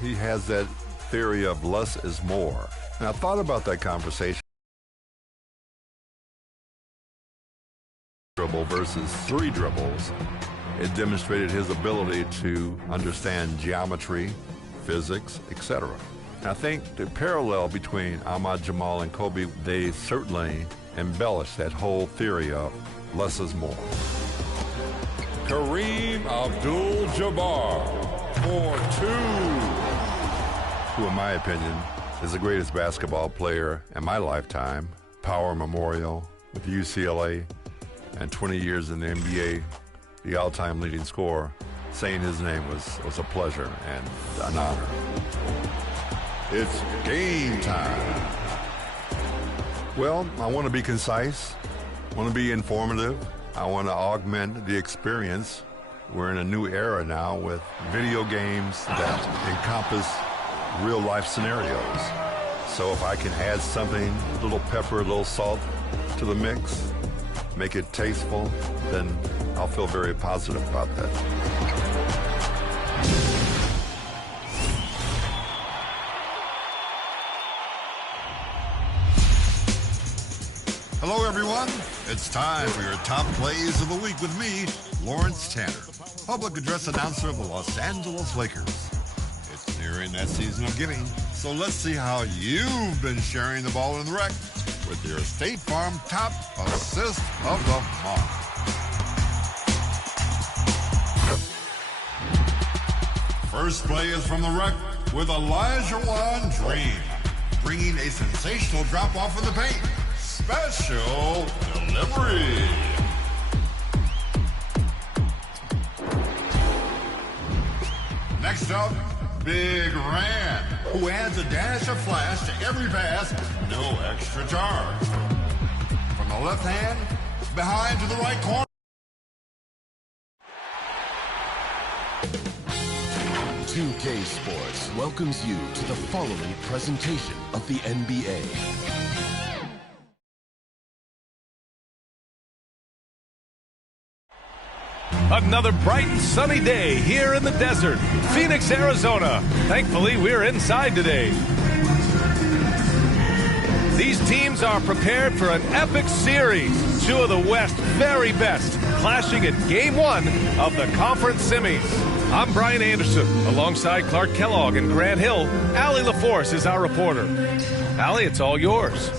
he has that theory of less is more. And I thought about that conversation. Dribble versus 3 dribbles. It demonstrated his ability to understand geometry, physics, etc. I think the parallel between Ahmad Jamal and Kobe, they certainly embellished that whole theory of less is more. Kareem Abdul-Jabbar for 2. Who, in my opinion, is the greatest basketball player in my lifetime. Power Memorial with UCLA and 20 years in the NBA, the all-time leading scorer. Saying his name was a pleasure and an honor. It's game time. Well, I want to be concise, I want to be informative, I want to augment the experience. We're in a new era now with video games that encompass real-life scenarios. So if I can add something, a little pepper, a little salt to the mix, make it tasteful, then I'll feel very positive about that. Hello, everyone. It's time for your top plays of the week with me, Lawrence Tanner, public address announcer of the Los Angeles Lakers. It's nearing that season of giving, so let's see how you've been sharing the ball in the rec with your State Farm top assist of the month. First play is from the rec with Elijah Dream, bringing a sensational drop-off in the paint. Special delivery. Next up, Big Rand, who adds a dash of flash to every pass, no extra charge. From the left hand, behind to the right corner. 2K Sports welcomes you to the following presentation of the NBA. Another bright and sunny day here in the desert, Phoenix, Arizona. Thankfully, we're inside today. These teams are prepared for an epic series. 2 of the West's very best clashing in Game 1 of the conference semis. I'm Brian Anderson, alongside Clark Kellogg and Grant Hill. Allie LaForce is our reporter. Allie, it's all yours.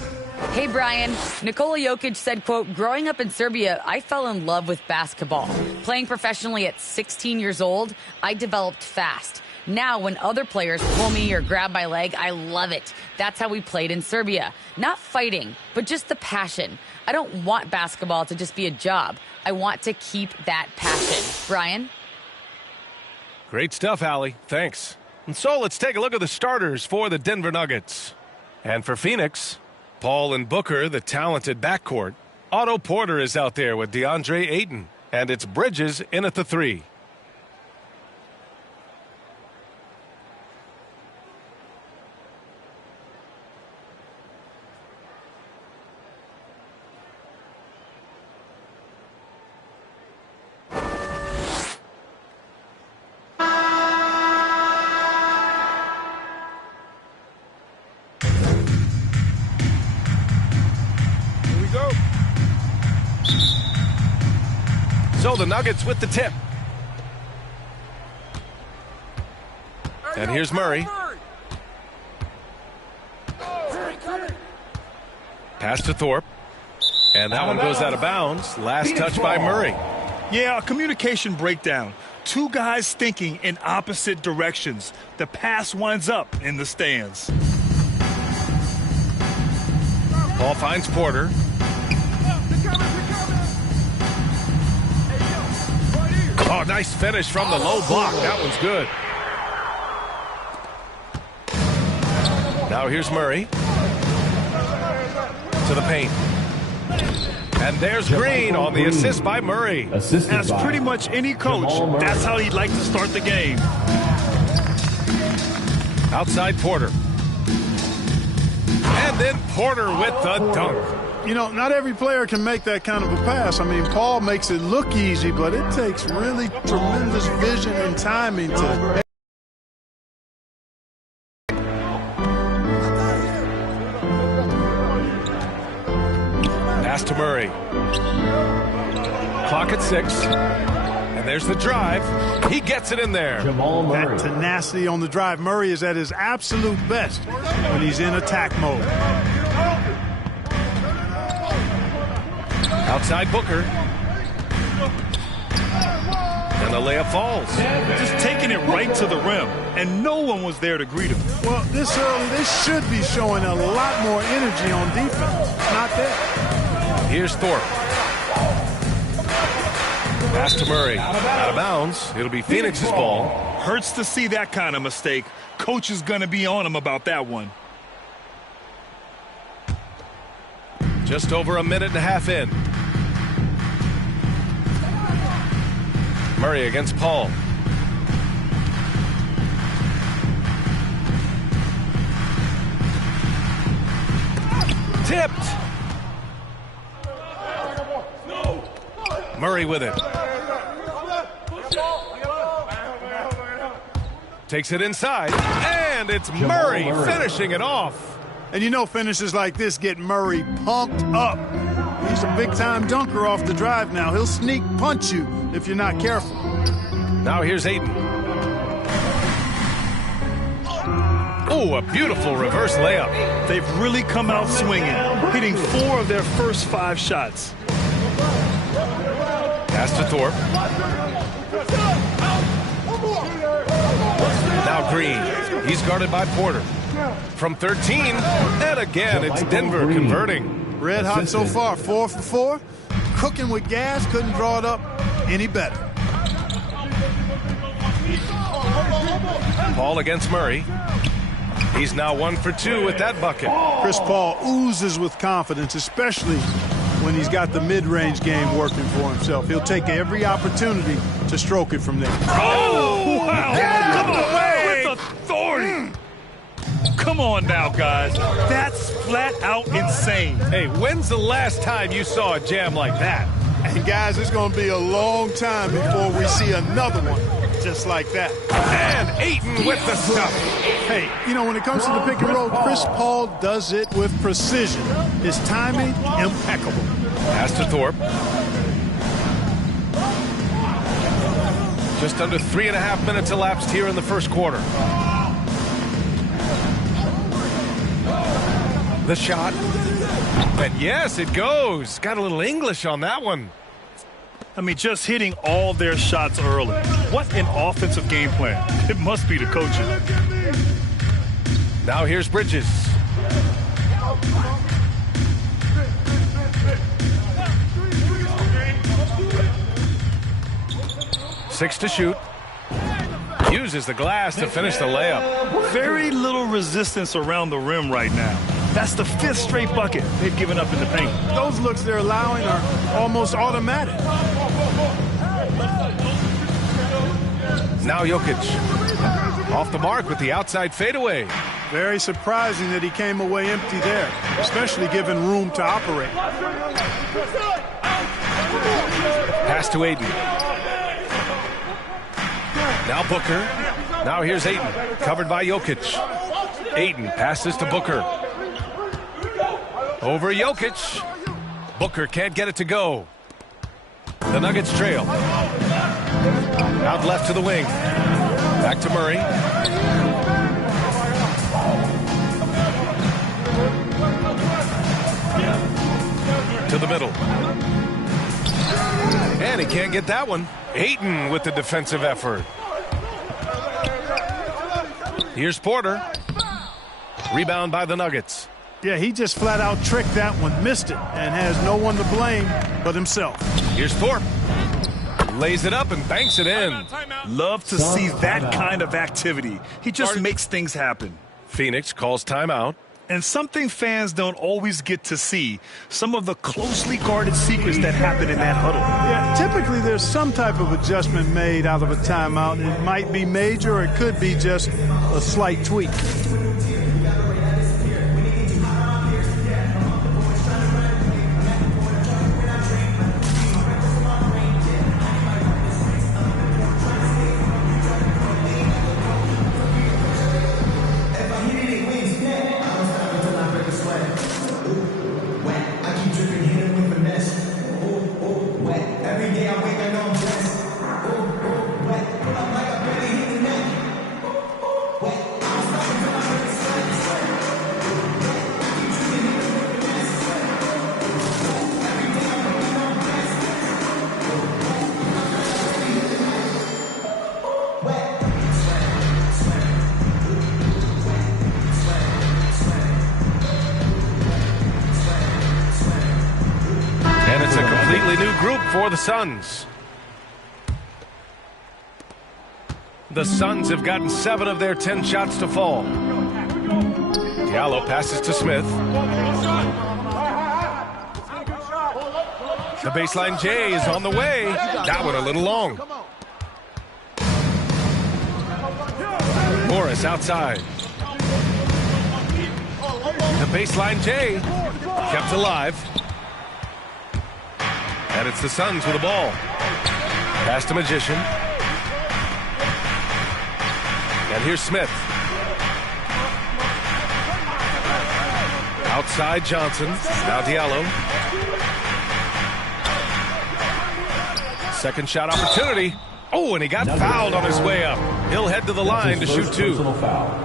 Hey, Brian. Nikola Jokic said, quote, growing up in Serbia, I fell in love with basketball. Playing professionally at 16 years old, I developed fast. Now, when other players pull me or grab my leg, I love it. That's how we played in Serbia. Not fighting, but just the passion. I don't want basketball to just be a job. I want to keep that passion. Brian? Great stuff, Allie. Thanks. And so let's take a look at the starters for the Denver Nuggets. And for Phoenix, Paul and Booker, the talented backcourt. Otto Porter is out there with DeAndre Ayton. And it's Bridges in at the 3. So the Nuggets with the tip. And here's Murray. Pass to Thorpe. And that one goes out of bounds. Last touch by Murray. Yeah, a communication breakdown. 2 guys thinking in opposite directions. The pass winds up in the stands. Ball finds Porter. Oh, nice finish from the low block. That one's good. Now here's Murray. To the paint. And there's Green on the assist by Murray. As pretty much any coach, that's how he'd like to start the game. Outside Porter. And then Porter with the dunk. You know, not every player can make that kind of a pass. I mean, Paul makes it look easy, but it takes really tremendous vision and timing to Pass to Murray. Clock at 6. And there's the drive. He gets it in there. That tenacity on the drive. Murray is at his absolute best when he's in attack mode. Outside Booker. And the layup falls. Just taking it right to the rim, and no one was there to greet him. Well, this early, they should be showing a lot more energy on defense. Not there. Here's Thorpe. Pass to Murray. Out of bounds. It'll be Phoenix's ball. Hurts to see that kind of mistake. Coach is going to be on him about that one. Just over a minute and a half in. Murray against Paul. Tipped. Murray with it. Takes it inside, and it's Murray finishing it off. And you know finishes like this get Murray pumped up. He's a big-time dunker off the drive now. He'll sneak punch you if you're not careful. Now here's Ayton. Oh, a beautiful reverse layup. They've really come out swinging, hitting 4 of their first 5 shots. Pass to Thorpe. Now Green. He's guarded by Porter. From 13, and again, it's Denver converting. Red hot so far, 4 for 4. Cooking with gas, couldn't draw it up any better. Paul against Murray. He's now 1 for 2 with that bucket. Chris Paul oozes with confidence, especially when he's got the mid-range game working for himself. He'll take every opportunity to stroke it from there. Oh, wow. Come on, with authority. Come on now, guys. That's flat out insane. Hey, when's the last time you saw a jam like that? And guys, it's going to be a long time before we see another one just like that. And Ayton with the stuff. Hey, you know, when it comes to the pick and roll, Chris Paul does it with precision. His timing, impeccable. Pass to Thorpe. Just under 3.5 minutes elapsed here in the first quarter. The shot. And yes, it goes. Got a little English on that one. I mean, just hitting all their shots early. What an offensive game plan. It must be the coaching. Now here's Bridges. Six to shoot. Uses the glass to finish the layup. Very little resistance around the rim right now. That's the 5th straight bucket they've given up in the paint. Those looks they're allowing are almost automatic. Now Jokic. Off the mark with the outside fadeaway. Very surprising that he came away empty there, especially given room to operate. Pass to Ayton. Now Booker. Now here's Ayton. Covered by Jokic. Ayton passes to Booker. Over Jokic. Booker can't get it to go. The Nuggets trail. Out left to the wing. Back to Murray. To the middle. And he can't get that one. Ayton with the defensive effort. Here's Porter. Rebound by the Nuggets. Yeah, he just flat out tricked that one, missed it, and has no one to blame but himself. Here's Thorpe. Lays it up and banks it in. Love to see that kind of activity. He just makes things happen. Phoenix calls timeout. And something fans don't always get to see, some of the closely guarded secrets that happen in that huddle. Yeah, typically there's some type of adjustment made out of a timeout. It might be major or it could be just a slight tweak. for the Suns. The Suns have gotten 7 of their 10 shots to fall. Diallo passes to Smith. The baseline J is on the way. That one a little long. Morris outside. The baseline J kept alive. And it's the Suns with the ball. Pass to Magician. And here's Smith. Outside Johnson. Now Diallo. Second shot opportunity. Oh, and he got fouled on his way up. He'll head to the line to shoot 2.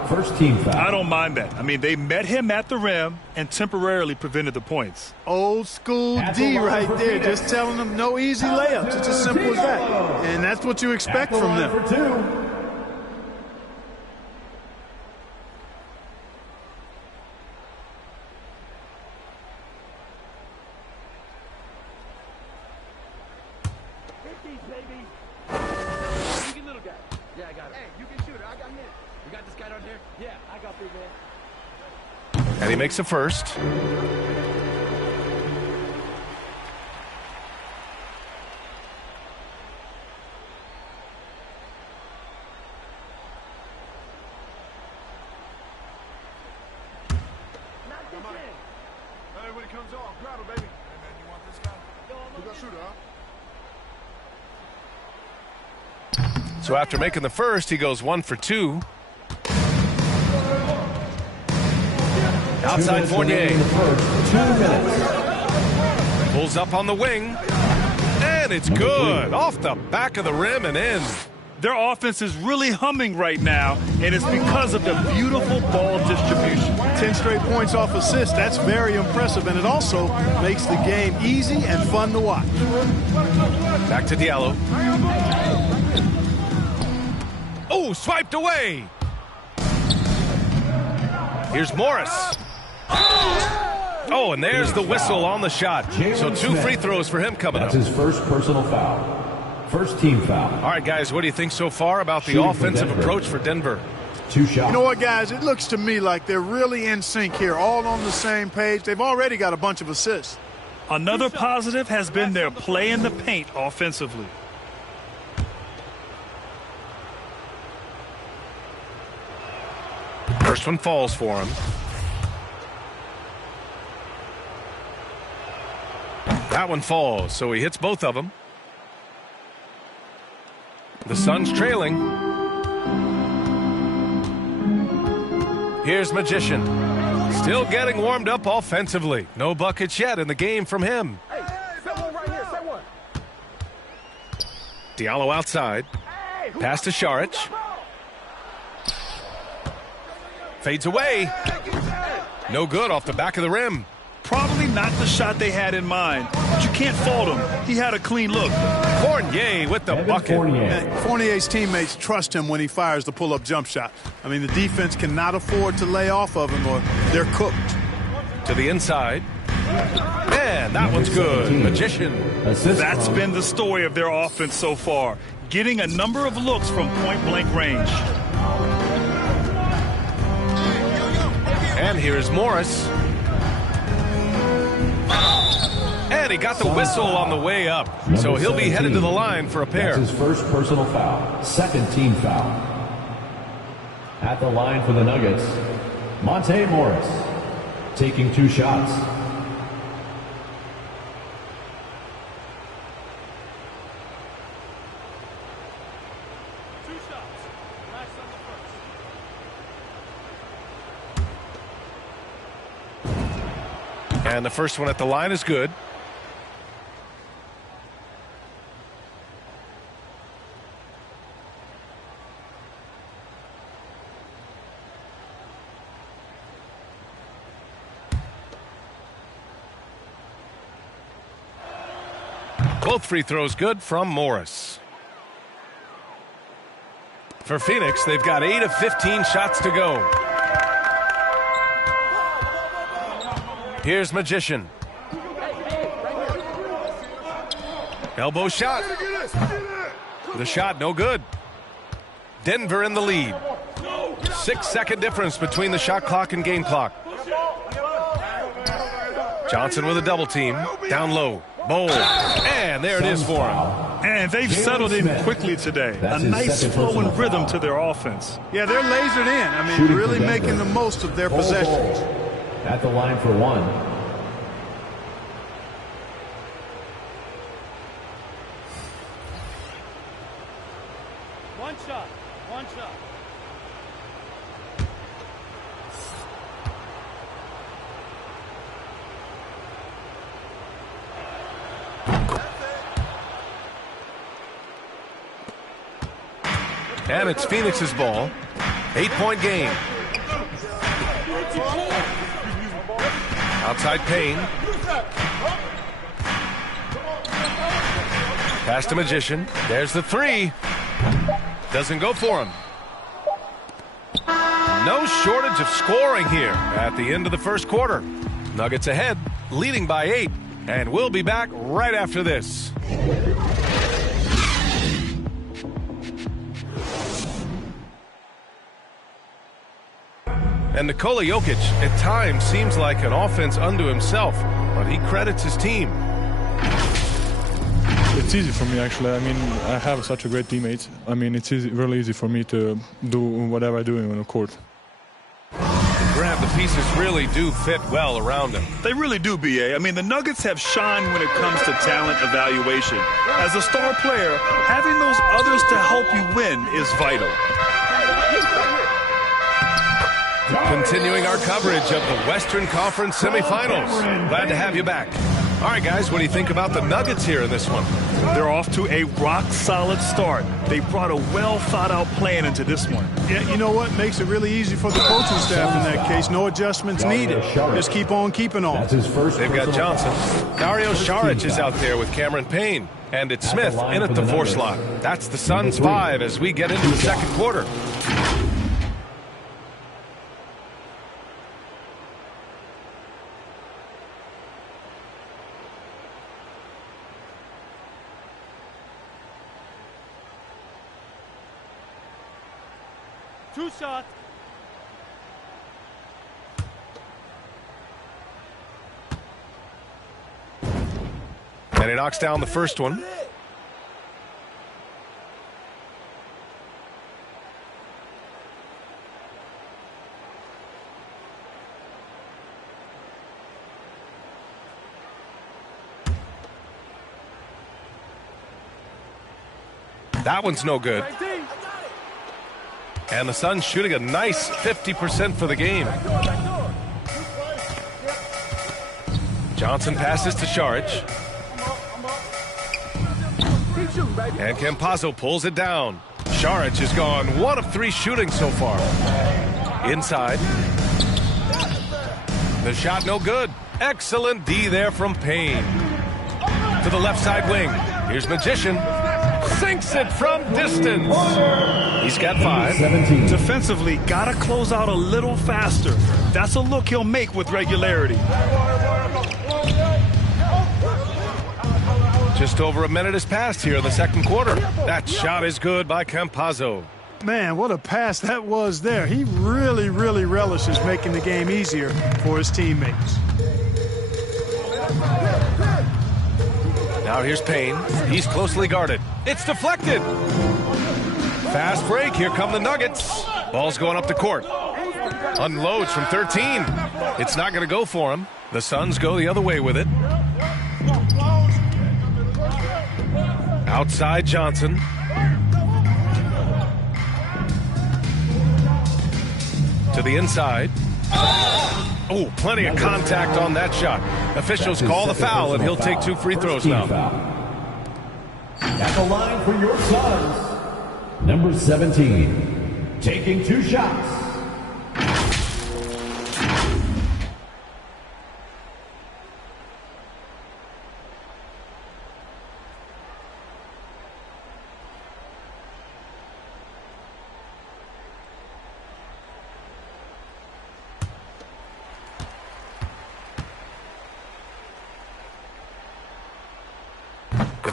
First team foul. I don't mind that. I mean, they met him at the rim and temporarily prevented the points. Old school D right there. Just telling them no easy layups. It's as simple as that. And that's what you expect from them. For 2. And he makes a first. So after making the first, he goes 1 for 2. Outside Fournier. 2 minutes. Pulls up on the wing. And it's good. Off the back of the rim and in. Their offense is really humming right now, and it's because of the beautiful ball distribution. 10 straight points off assists. That's very impressive, and it also makes the game easy and fun to watch. Back to Diallo. Oh, swiped away. Here's Morris. Oh, and there's the whistle on the shot. So 2 free throws for him coming up. That's his first personal foul. First team foul. All right, guys, what do you think so far about the offensive approach for Denver? 2 shots. You know what, guys? It looks to me like they're really in sync here, all on the same page. They've already got a bunch of assists. Another positive has been their play in the paint offensively. First one falls for him. That one falls, so he hits both of them. The Suns trailing. Here's Magician. Still getting warmed up offensively. No buckets yet in the game from him. Diallo outside. Pass to Šarić. Fades away. No good off the back of the rim. Probably not the shot they had in mind, but you can't fault him. He had a clean look. Fournier with the bucket. Fournier's teammates trust him when he fires the pull-up jump shot. I mean, the defense cannot afford to lay off of him or they're cooked. To the inside. Man, that one's good. Magician. That's been the story of their offense so far. Getting a number of looks from point-blank range. And here's Morris. And he got the whistle on the way up. So he'll be headed to the line for a pair. That's his first personal foul. Second team foul. At the line for the Nuggets, Monte Morris, taking 2 shots. And the first one at the line is good. Both free throws good from Morris. For Phoenix, they've got 8 of 15 shots to go. Here's Magician. Elbow shot. The shot no good. Denver in the lead. 6-second difference between the shot clock and game clock. Johnson with a double team. Down low. Bowl. And there it is for him. And they've settled in quickly today. A nice flowing rhythm to their offense. Yeah, they're lasered in. I mean, really making the most of their possessions. At the line for one. One shot. And it's Phoenix's ball. 8-point game. Outside Payne. Pass to Magician. There's the three. Doesn't go for him. No shortage of scoring here at the end of the first quarter. Nuggets ahead, leading by 8. And we'll be back right after this. And Nikola Jokic at times seems like an offense unto himself, but he credits his team. It's easy for me, actually. I mean, I have such a great teammate. I mean, it's really easy for me to do whatever I do on the court. Grab, the pieces really do fit well around him. They really do, B.A. I mean, the Nuggets have shined when it comes to talent evaluation. As a star player, having those others to help you win is vital. Continuing our coverage of the Western Conference semifinals. Glad to have you back. All right, guys, what do you think about the Nuggets here in this one? They're off to a rock-solid start. They brought a well-thought-out plan into this one. Yeah, you know what? Makes it really easy for the coaching staff in that case. No adjustments needed. Just keep on keeping on. That's his first. They've got Johnson. Dario Saric is out there with Cameron Payne. And it's Smith in at the 4 slot. That's the Suns' 5 as we get into the second quarter. Two shots. And he knocks down the first one. That one's no good. And the Suns shooting a nice 50% for the game. Johnson passes to Saric. And Campazzo pulls it down. Saric has gone 1 of 3 shooting so far. Inside. The shot no good. Excellent D there from Payne. To the left side wing. Here's Magician. Sinks it from distance. He's got 5. 17. Defensively, gotta close out a little faster. That's a look he'll make with regularity. Just over a minute has passed here in the second quarter. That shot is good by Campazzo. Man, what a pass that was there. He really, really relishes making the game easier for his teammates. Now here's Payne. He's closely guarded. It's deflected. Fast break. Here come the Nuggets. Ball's going up the court. Unloads from 13. It's not going to go for him. The Suns go the other way with it. Outside Johnson. To the inside. Oh, plenty of contact on that shot. Officials call the foul, and he'll take 2 free throws now. At the line for your Suns, number 17, taking 2 shots.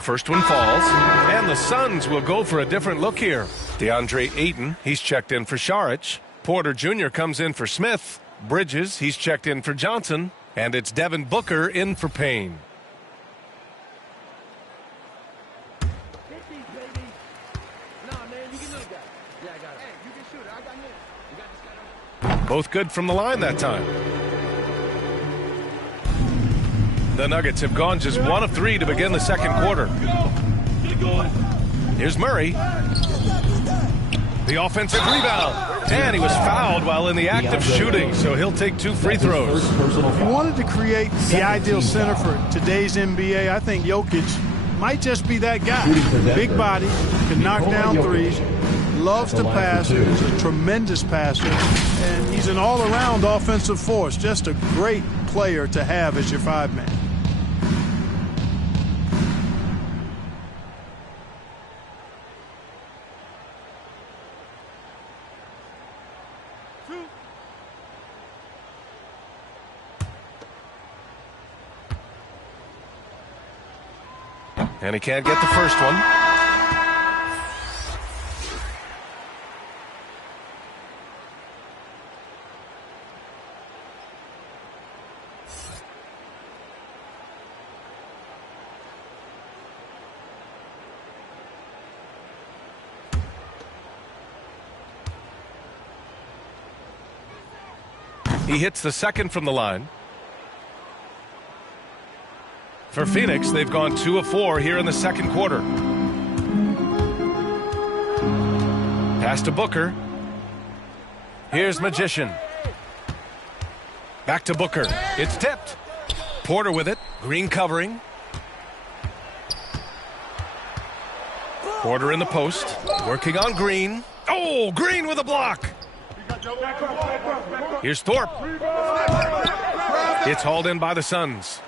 first one falls, and the Suns will go for a different look here. DeAndre Ayton, he's checked in for Saric. Porter Jr. comes in for Smith. Bridges, he's checked in for Johnson. And it's Devin Booker in for Payne. Both good from the line that time. The Nuggets have gone just 1 of 3 to begin the second quarter. Here's Murray. The offensive rebound. And he was fouled while in the act of shooting, so he'll take 2 free throws. If you wanted to create the ideal center for today's NBA, I think Jokic might just be that guy. Big body, can knock down threes, loves to pass, he's a tremendous passer, and he's an all-around offensive force. Just a great player to have as your 5-man. And he can't get the first one. He hits the second from the line. For Phoenix, they've gone 2 of 4 here in the second quarter. Pass to Booker. Here's Magician. Back to Booker. It's tipped. Porter with it. Green covering. Porter in the post. Working on Green. Oh, Green with a block. Here's Thorpe. It's hauled in by the Suns.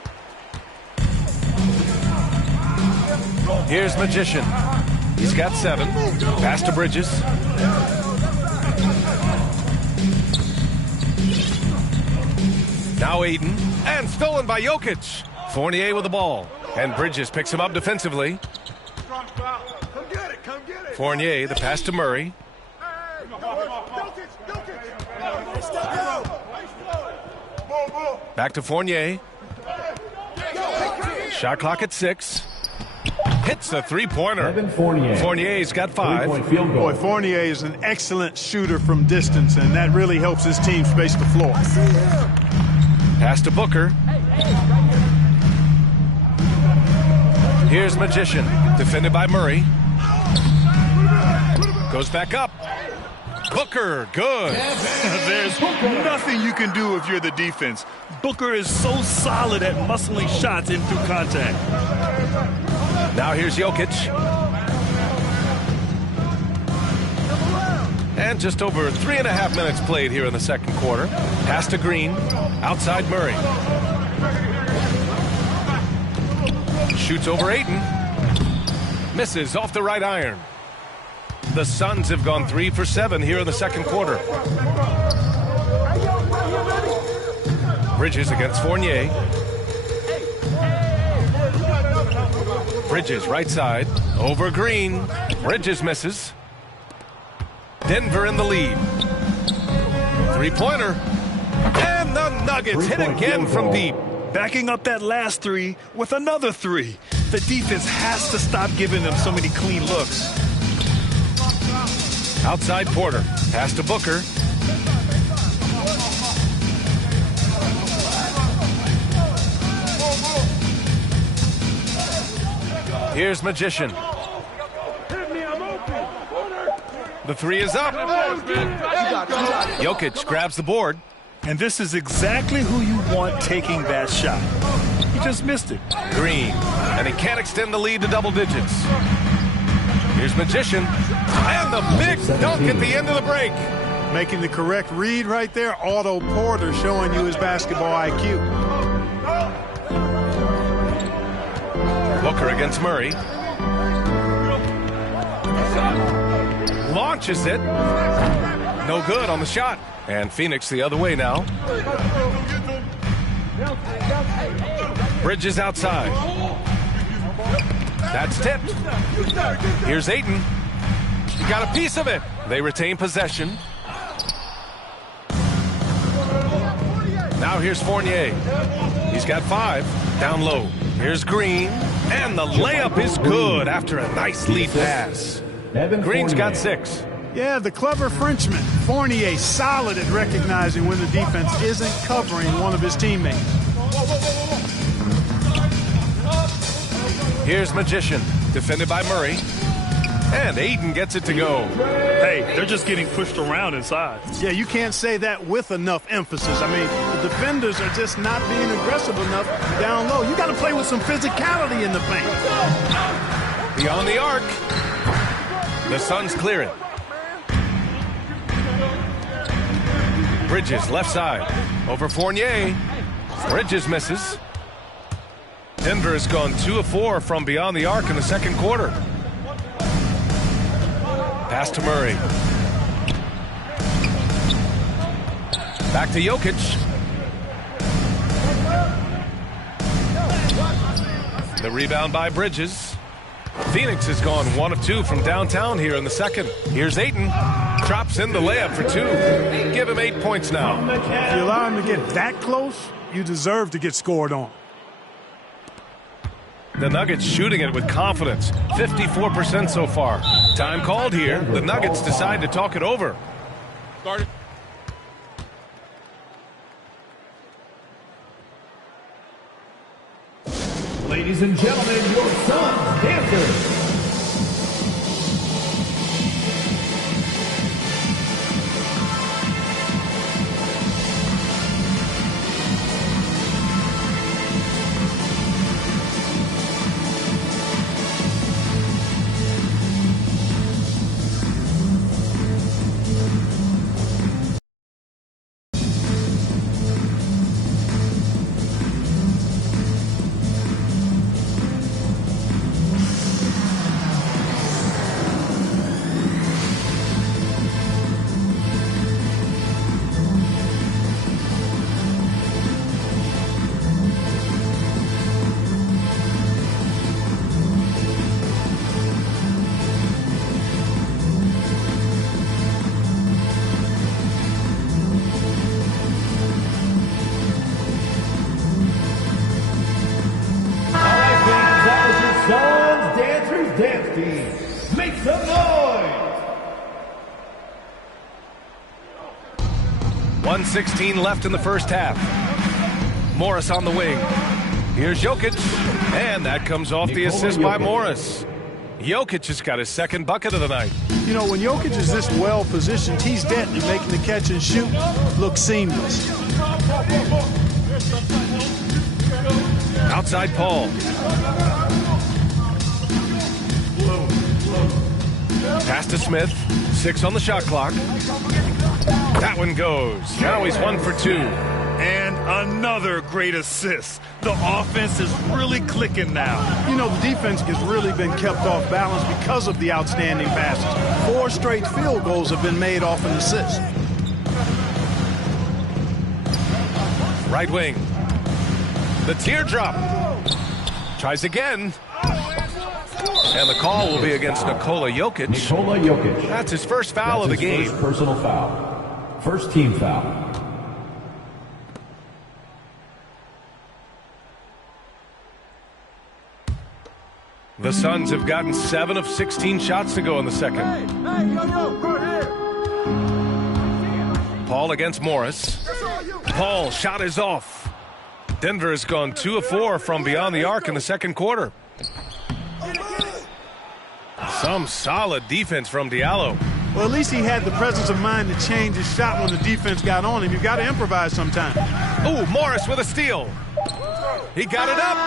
Here's Magician. He's got 7. Pass to Bridges. Now Ayton. And stolen by Jokic. Fournier with the ball. And Bridges picks him up defensively. Fournier, the pass to Murray. Back to Fournier. Shot clock at 6. Hits a three-pointer. Fournier's got 5. Boy, Fournier is an excellent shooter from distance, and that really helps his team space the floor. Pass to Booker. Here's Magician. Defended by Murray. Goes back up. Booker, good. There's nothing you can do if you're the defense. Booker is so solid at muscling shots in through contact. Now here's Jokic. And just over 3.5 minutes played here in the second quarter. Pass to Green. Outside Murray. Shoots over Ayton. Misses off the right iron. The Suns have gone 3 for 7 here in the second quarter. Bridges against Fournier. Bridges right side. Over Green. Bridges misses. Denver in the lead. Three-pointer. And the Nuggets hit again from deep. Backing up that last 3 with another 3. The defense has to stop giving them so many clean looks. Outside Porter. Pass to Booker. Here's Magician. The 3 is up. Jokic grabs the board. And this is exactly who you want taking that shot. He just missed it. Green. And he can't extend the lead to double digits. Here's Magician. And the big dunk at the end of the break. Making the correct read right there. Otto Porter showing you his basketball IQ. Booker against Murray. Launches it. No good on the shot. And Phoenix the other way now. Bridges outside. That's tipped. Here's Ayton. He got a piece of it. They retain possession. Now here's Fournier. He's got 5. Down low. Here's Green. And the layup is good after a nice lead pass. Green's got 6. Yeah, the clever Frenchman. Fournier solid at recognizing when the defense isn't covering one of his teammates. Here's Magician, defended by Murray. And Ayton gets it to go. Hey, they're just getting pushed around inside. Yeah, you can't say that with enough emphasis. I mean, the defenders are just not being aggressive enough down low. You got to play with some physicality in the paint. Beyond the arc. The Suns clear it. Bridges, left side. Over Fournier. Bridges misses. Denver has gone 2 of 4 from beyond the arc in the second quarter. Pass to Murray. Back to Jokic. The rebound by Bridges. Phoenix has gone 1 of 2 from downtown here in the second. Here's Ayton. Drops in the layup for 2. Give him 8 points now. If you allow him to get that close, you deserve to get scored on. The Nuggets shooting it with confidence. 54% so far. Time called here. The Nuggets decide to talk it over. Started. Ladies and gentlemen, your Suns dancers. Suns Dancers Dance Team. Make some noise! 1:16 left in the first half. Morris on the wing. Here's Jokic. And that comes off the assist by Morris. Jokic has got his second bucket of the night. You know, when Jokic is this well positioned, he's deadly, making the catch and shoot look seamless. Outside Paul. Pass to Smith. 6 on the shot clock. That one goes. Now he's 1 for 2. And another great assist. The offense is really clicking now. You know, the defense has really been kept off balance because of the outstanding passes. 4 straight field goals have been made off an assist. Right wing. The teardrop. Tries again. And the call will be against Nikola Jokic. Nikola Jokic. That's his first foul of the game. First personal foul. First team foul. The Suns have gotten 7 of 16 shots to go in the second. Paul against Morris. Paul, shot is off. Denver has gone 2 of 4 from beyond the arc in the second quarter. Some solid defense from Diallo. Well, at least he had the presence of mind to change his shot when the defense got on him. You've got to improvise sometimes. Ooh, Morris with a steal. He got it up.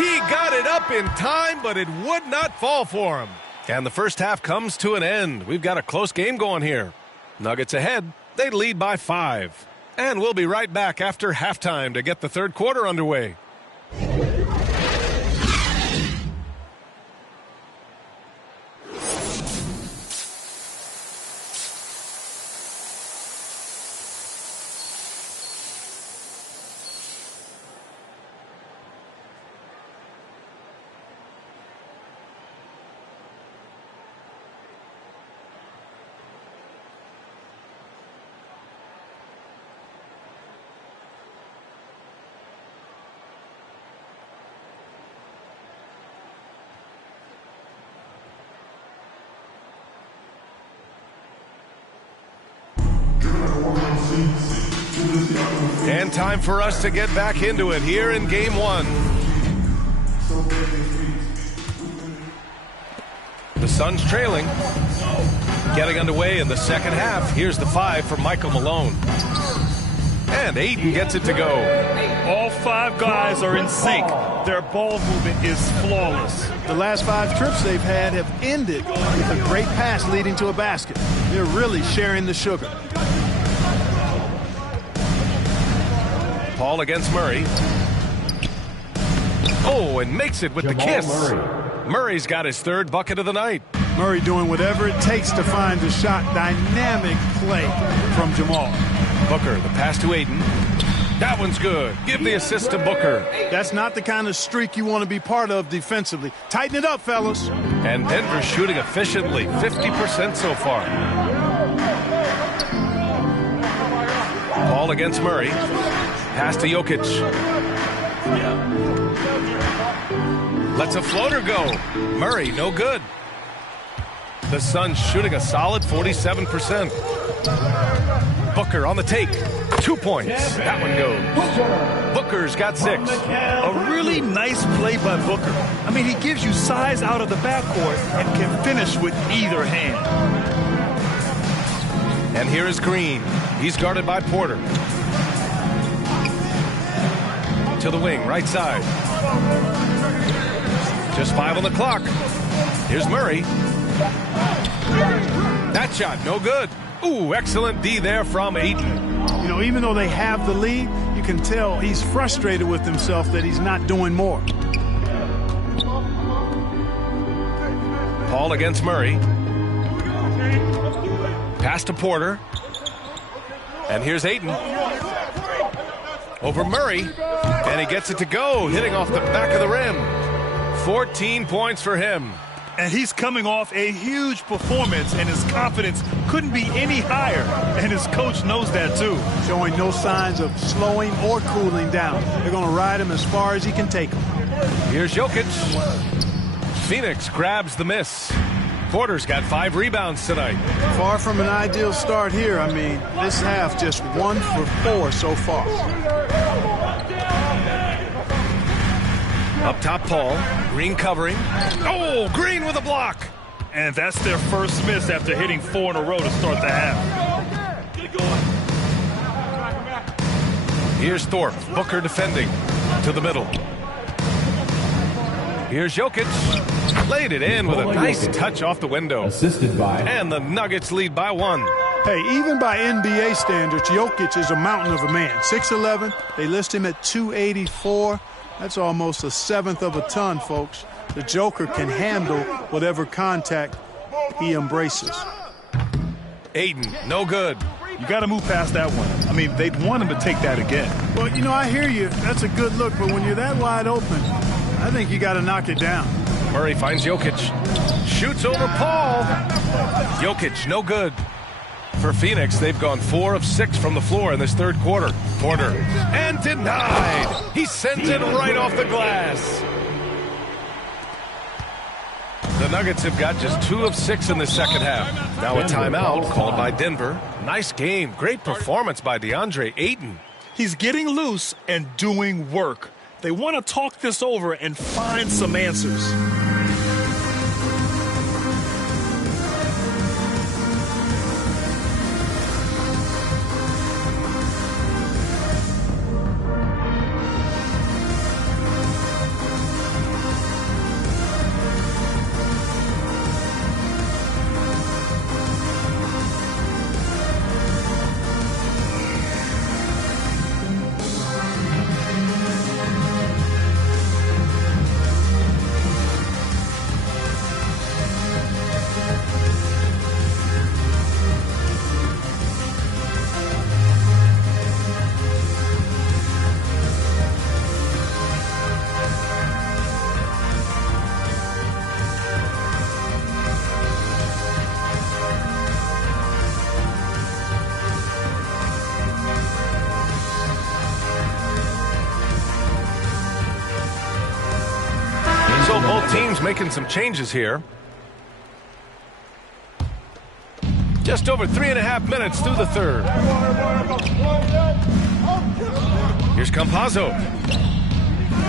He got it up in time, but it would not fall for him. And the first half comes to an end. We've got a close game going here. Nuggets ahead. They lead by 5. And we'll be right back after halftime to get the third quarter underway. And time for us to get back into it here in game one. The Suns trailing. Getting underway in the second half. Here's the 5 from Michael Malone. And Ayton gets it to go. All 5 guys are in sync. Their ball movement is flawless. The last 5 trips they've had have ended with a great pass leading to a basket. They're really sharing the sugar. Paul against Murray. Oh, and makes it with the kiss. Murray's got his 3rd bucket of the night. Murray doing whatever it takes to find the shot. Dynamic play from Jamal. Booker, the pass to Ayton. That one's good. Give the assist to Booker. That's not the kind of streak you want to be part of defensively. Tighten it up, fellas. And Denver shooting efficiently, 50% so far. Paul against Murray. Pass to Jokic. Lets a floater go. Murray, no good. The Suns shooting a solid 47%. Booker on the take. 2 points. That one goes. Booker's got 6. A really nice play by Booker. I mean, he gives you size out of the backcourt and can finish with either hand. And here is Green. He's guarded by Porter. To the wing, right side. Just 5 on the clock. Here's Murray. That shot, no good. Ooh, excellent D there from Ayton. You know, even though they have the lead, you can tell he's frustrated with himself that he's not doing more. Paul against Murray. Pass to Porter. And here's Ayton. Over Murray. And he gets it to go, hitting off the back of the rim. 14 points for him. And he's coming off a huge performance, and his confidence couldn't be any higher. And his coach knows that, too. Showing no signs of slowing or cooling down. They're going to ride him as far as he can take him. Here's Jokic. Phoenix grabs the miss. Porter's got 5 rebounds tonight. Far from an ideal start here. I mean, this half just 1 for 4 so far. Up top, Paul. Green covering. Oh, Green with a block. And that's their first miss after hitting 4 in a row to start the half. Here's Thorpe. Booker defending. To the middle. Here's Jokic. Laid it in with a nice touch off the window. Assisted by. And the Nuggets lead by 1. Hey, even by NBA standards, Jokic is a mountain of a man. 6'11", they list him at 284. That's almost a 1/7 of a ton, folks. The Joker can handle whatever contact he embraces. Ayton, no good. You got to move past that one. I mean, they'd want him to take that again. Well, you know, I hear you. That's a good look, but when you're that wide open, I think you got to knock it down. Murray finds Jokic. Shoots over Paul. Jokic, no good. For Phoenix, they've gone 4 of 6 from the floor in this 3rd quarter. Porter. And denied. He sends it right off the glass. The Nuggets have got just 2 of 6 in the second half. Now a timeout called by Denver. Nice game. Great performance by DeAndre Ayton. He's getting loose and doing work. They want to talk this over and find some answers. So both teams making some changes here. Just over 3.5 minutes through the 3rd. Here's Campazzo.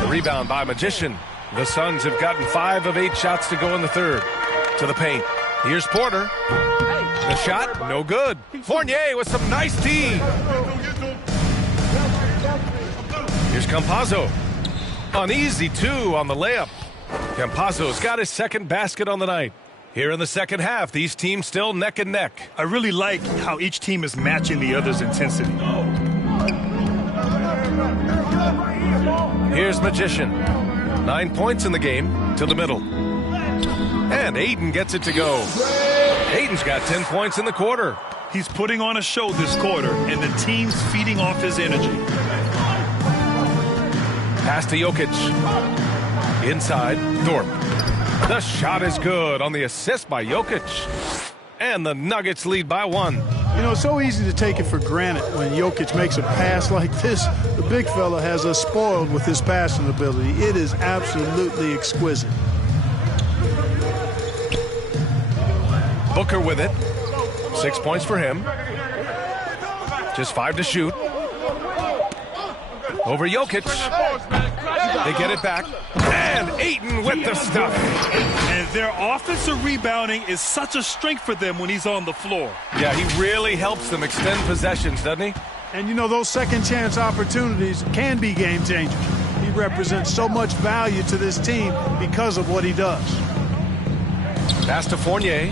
The rebound by Magician. The Suns have gotten 5 of 8 shots to go in the third. To the paint. Here's Porter. The shot, no good. Fournier with some nice D. Here's Campazzo. An easy 2 on the layup. Campazzo's got his second basket on the night. Here in the second half, these teams still neck and neck. I really like how each team is matching the other's intensity. Here's Magician. 9 points in the game to the middle. And Ayton gets it to go. Ayton's got 10 points in the quarter. He's putting on a show this quarter, and the team's feeding off his energy. Pass to Jokic. Inside, Thorpe. The shot is good on the assist by Jokic. And the Nuggets lead by 1. You know, it's so easy to take it for granted when Jokic makes a pass like this. The big fella has us spoiled with his passing ability. It is absolutely exquisite. Booker with it. 6 points for him. Just 5 to shoot. Over Jokic. They get it back. And Ayton with the stuff. And their offensive rebounding is such a strength for them when he's on the floor. Yeah, he really helps them extend possessions, doesn't he? And, you know, those second chance opportunities can be game changers. He represents so much value to this team because of what he does. Pass to Fournier.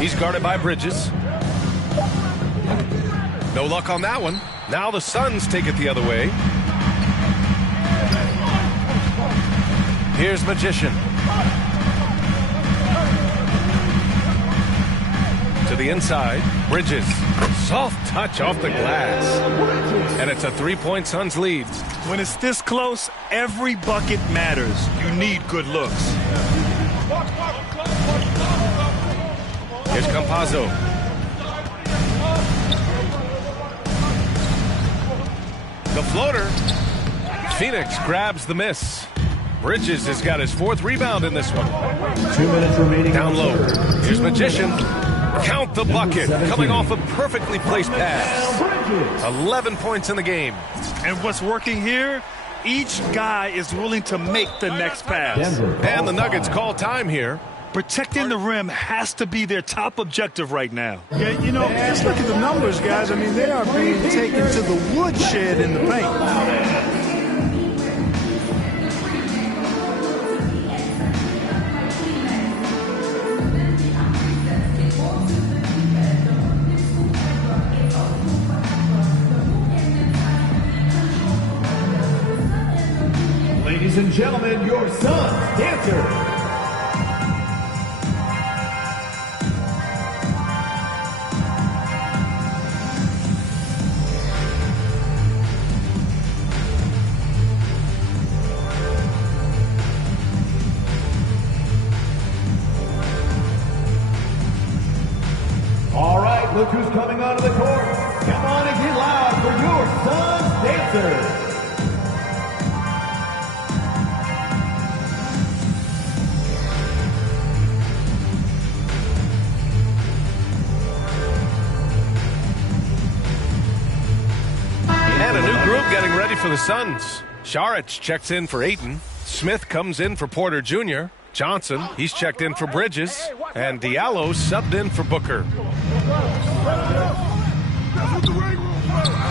He's guarded by Bridges. No luck on that one. Now the Suns take it the other way. Here's Magician. To the inside. Bridges. Soft touch off the glass. And it's a 3-point Suns lead. When it's this close, every bucket matters. You need good looks. Here's Campazzo. The floater. Phoenix grabs the miss. Bridges has got his 4th rebound in this one. 2 minutes remaining. Down low. Here's Magician. Count the bucket. Coming off a perfectly placed pass. 11 points in the game. And what's working here? Each guy is willing to make the next pass. And the Nuggets call time here. Protecting the rim has to be their top objective right now. Yeah, you know, just look at the numbers, guys. I mean, they are being taken to the woodshed in the paint. Ladies and gentlemen, your Suns dancer. All right, look who's coming onto the court. Come on and get loud for your Suns dancers. And a new group getting ready for the Suns. Saric checks in for Ayton. Smith comes in for Porter Jr. Johnson, he's checked in for Bridges. And Diallo subbed in for Booker.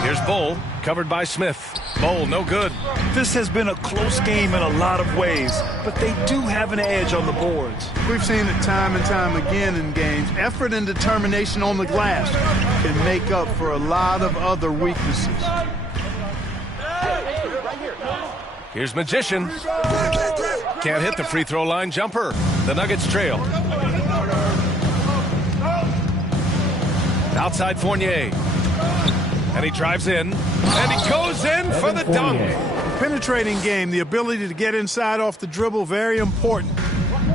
Here's Bull, covered by Smith. Bull, no good. This has been a close game in a lot of ways, but they do have an edge on the boards. We've seen it time and time again in games. Effort and determination on the glass can make up for a lot of other weaknesses. Here's Magician. Can't hit the free throw line jumper. The Nuggets trail. Outside Fournier. And he drives in. And he goes in for the dunk. Penetrating game, the ability to get inside off the dribble, very important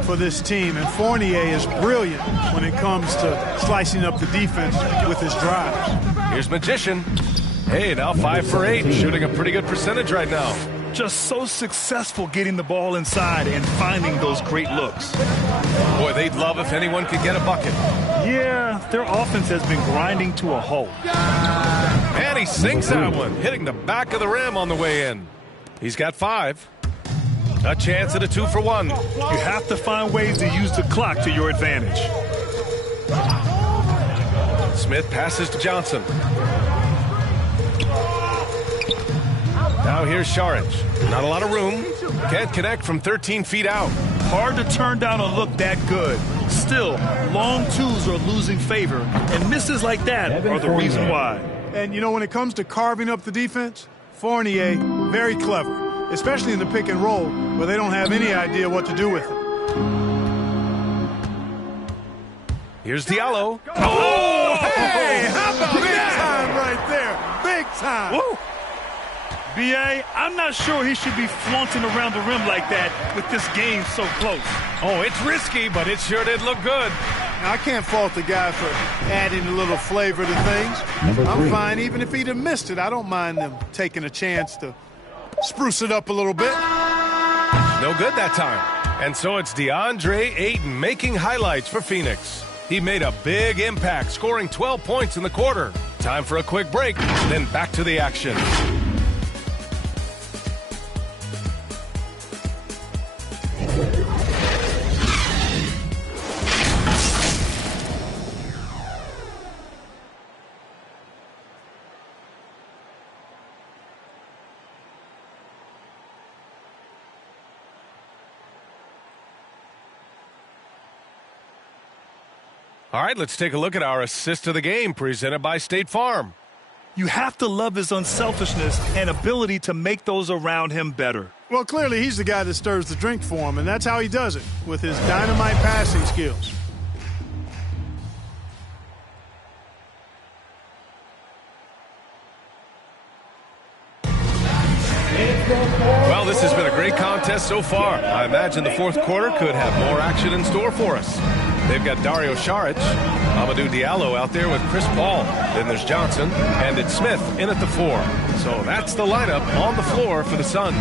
for this team. And Fournier is brilliant when it comes to slicing up the defense with his drives. Here's Magician. Hey, now 5 for 8, shooting a pretty good percentage right now. just so successful getting the ball inside and finding those great looks. Boy, they'd love if anyone could get a bucket. Yeah, their offense has been grinding to a halt. And he sinks that one, hitting the back of the rim on the way in. He's got 5. A chance at a 2-for-1. You have to find ways to use the clock to your advantage. Smith passes to Johnson. Now here's Saric. Not a lot of room. Can't connect from 13 feet out. Hard to turn down a look that good. Still, long twos are losing favor, and misses like that are the reason why. And, you know, when it comes to carving up the defense, Fournier, very clever, especially in the pick and roll, where they don't have any idea what to do with it. Here's Diallo. Oh, hey, how about big time right there? Big time. Woo. B.A., I'm not sure he should be flaunting around the rim like that with this game so close. Oh, it's risky, but it sure did look good. Now, I can't fault the guy for adding a little flavor to things. I'm fine even if he'd have missed it. I don't mind them taking a chance to spruce it up a little bit. No good that time. And so it's DeAndre Ayton making highlights for Phoenix. He made a big impact, scoring 12 points in the quarter. Time for a quick break, then back to the action. All right, let's take a look at our assist of the game presented by State Farm. You have to love his unselfishness and ability to make those around him better. Well, clearly he's the guy that stirs the drink for him, and that's how he does it, with his dynamite passing skills. Well, this has been a great contest so far. I imagine the fourth quarter could have more action in store for us. They've got Dario Saric, Amadou Diallo out there with Chris Paul. Then there's Johnson, and it's Smith in at the 4. So that's the lineup on the floor for the Suns.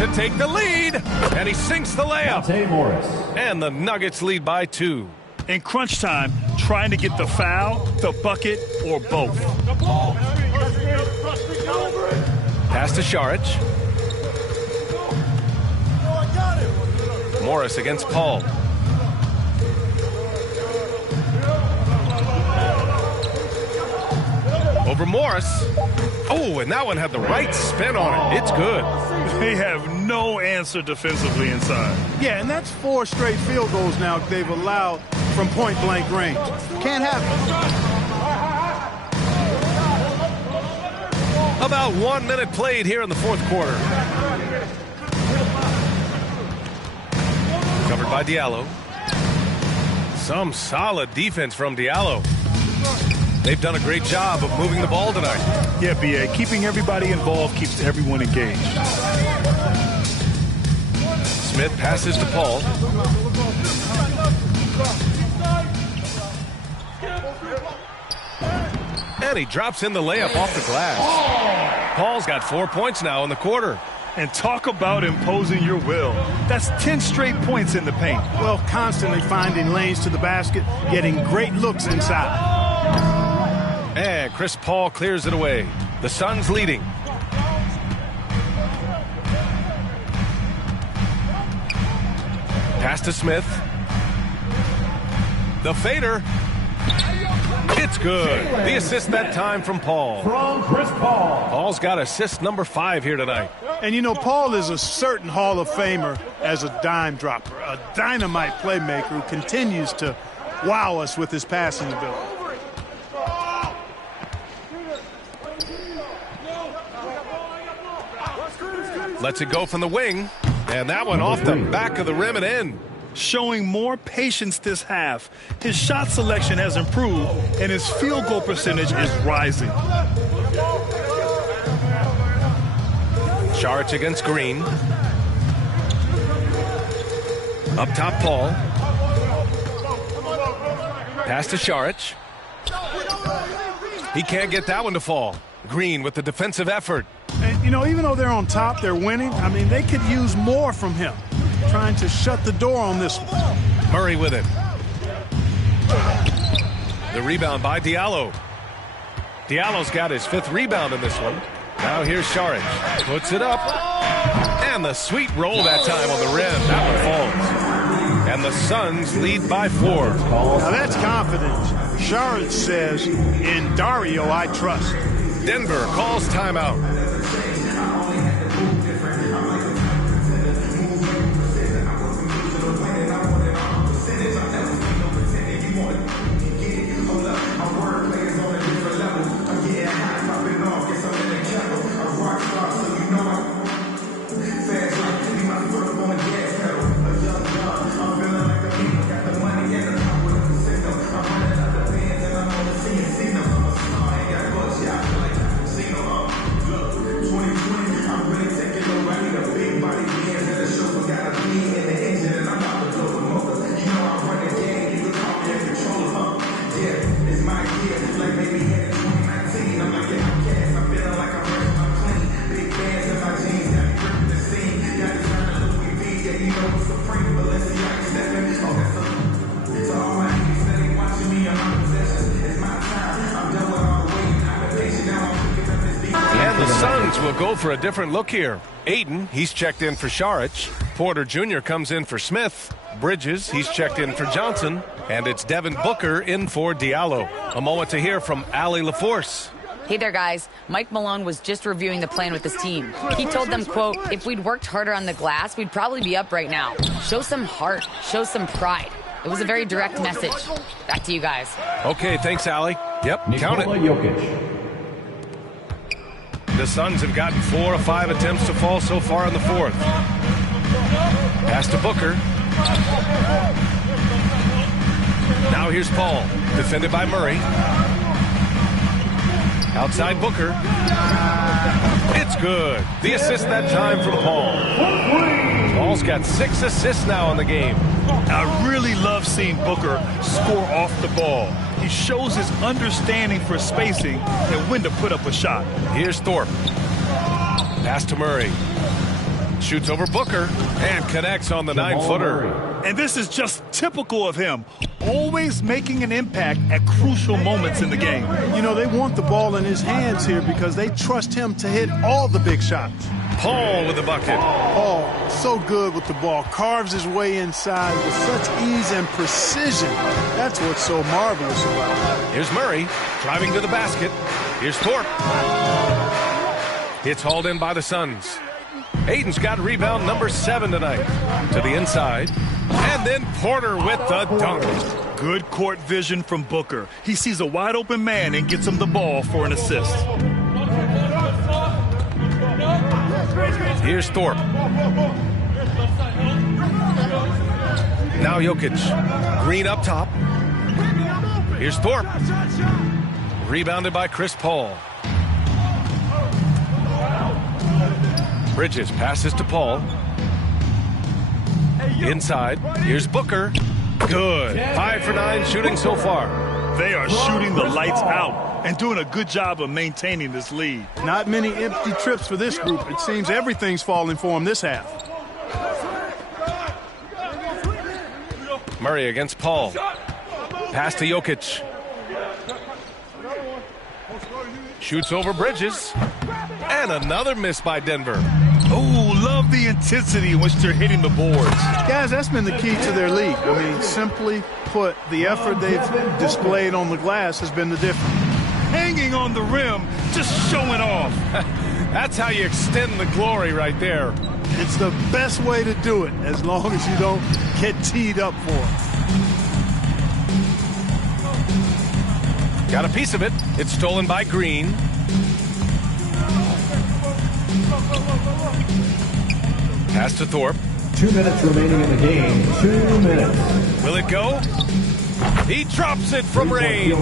To take the lead, and he sinks the layup. Monte Morris. And the Nuggets lead by 2. In crunch time, trying to get the foul, the bucket, or both. Pass to Saric. Morris against Paul. Over Morris. Oh, and that one had the right spin on it. It's good. They have no answer defensively inside. Yeah, and that's 4 straight field goals now they've allowed from point-blank range. Can't have it. About 1 minute played here in the fourth quarter. Covered by Diallo. Some solid defense from Diallo. They've done a great job of moving the ball tonight. Yeah, B.A., keeping everybody involved keeps everyone engaged. Smith passes to Paul. And he drops in the layup off the glass. Paul's got 4 points now in the quarter. And talk about imposing your will. That's 10 straight points in the paint. Well, constantly finding lanes to the basket, getting great looks inside. And Chris Paul clears it away. The Suns leading. Pass to Smith. The fader. It's good. The assist that time from Paul. From Chris Paul. Paul's got assist number 5 here tonight. And, you know, Paul is a certain Hall of Famer as a dime dropper, a dynamite playmaker who continues to wow us with his passing ability. Lets it go from the wing. And that one off the back of the rim and in. Showing more patience this half. His shot selection has improved, and his field goal percentage is rising. Saric against Green. Up top, Paul. Pass to Saric. He can't get that one to fall. Green with the defensive effort. And, you know, even though they're on top, they're winning. I mean, they could use more from him, trying to shut the door on this one. Murray with it. The rebound by Diallo. Diallo's got his 5th rebound in this one. Now here's Saric. Puts it up. And the sweet roll that time on the rim. That one falls. And the Suns lead by 4. Now that's confidence. Saric says, in Dario, I trust. Denver calls timeout. Will go for a different look here. Aiden, he's checked in for Saric. Porter Jr. comes in for Smith. Bridges, he's checked in for Johnson. And it's Devin Booker in for Diallo. A moment to hear from Allie LaForce. Hey there, guys. Mike Malone was just reviewing the plan with his team. He told them, quote, if we'd worked harder on the glass, we'd probably be up right now. Show some heart. Show some pride. It was a very direct message. Back to you guys. Okay, thanks, Allie. Yep, count it. Jokic. The Suns have gotten 4 of 5 attempts to fall so far in the 4th. Pass to Booker. Now here's Paul, defended by Murray. Outside Booker. It's good. The assist that time from Paul. Paul's got 6 assists now in the game. I really love seeing Booker score off the ball. He shows his understanding for spacing and when to put up a shot. Here's Thorpe. Pass to Murray. Shoots over Booker and connects on the 9-footer. And this is just typical of him. Always making an impact at crucial moments in the game. You know, they want the ball in his hands here because they trust him to hit all the big shots. Paul with the bucket. Paul, so good with the ball. Carves his way inside with such ease and precision. That's what's so marvelous about him. Here's Murray driving to the basket. Here's Thorpe. It's hauled in by the Suns. Aiden's got rebound number 7 tonight. To the inside. And then Porter with the dunk. Good court vision from Booker. He sees a wide open man and gets him the ball for an assist. Here's Thorpe. Now Jokic. Green up top. Here's Thorpe. Rebounded by Chris Paul. Bridges passes to Paul. Inside. Here's Booker. Good. 5 for 9 shooting so far. They are shooting the lights out and doing a good job of maintaining this lead. Not many empty trips for this group. It seems everything's falling for them this half. Murray against Paul. Pass to Jokic. Shoots over Bridges. And another miss by Denver. Oh, love the intensity in which they're hitting the boards. Guys, that's been the key to their league. I mean, simply put, the effort they've displayed on the glass has been the difference. Hanging on the rim, just showing off. That's how you extend the glory right there. It's the best way to do it, as long as you don't get teed up for it. Got a piece of it. It's stolen by Green. Pass to Thorpe. 2 minutes remaining in the game. 2 minutes. Will it go? He drops it from range.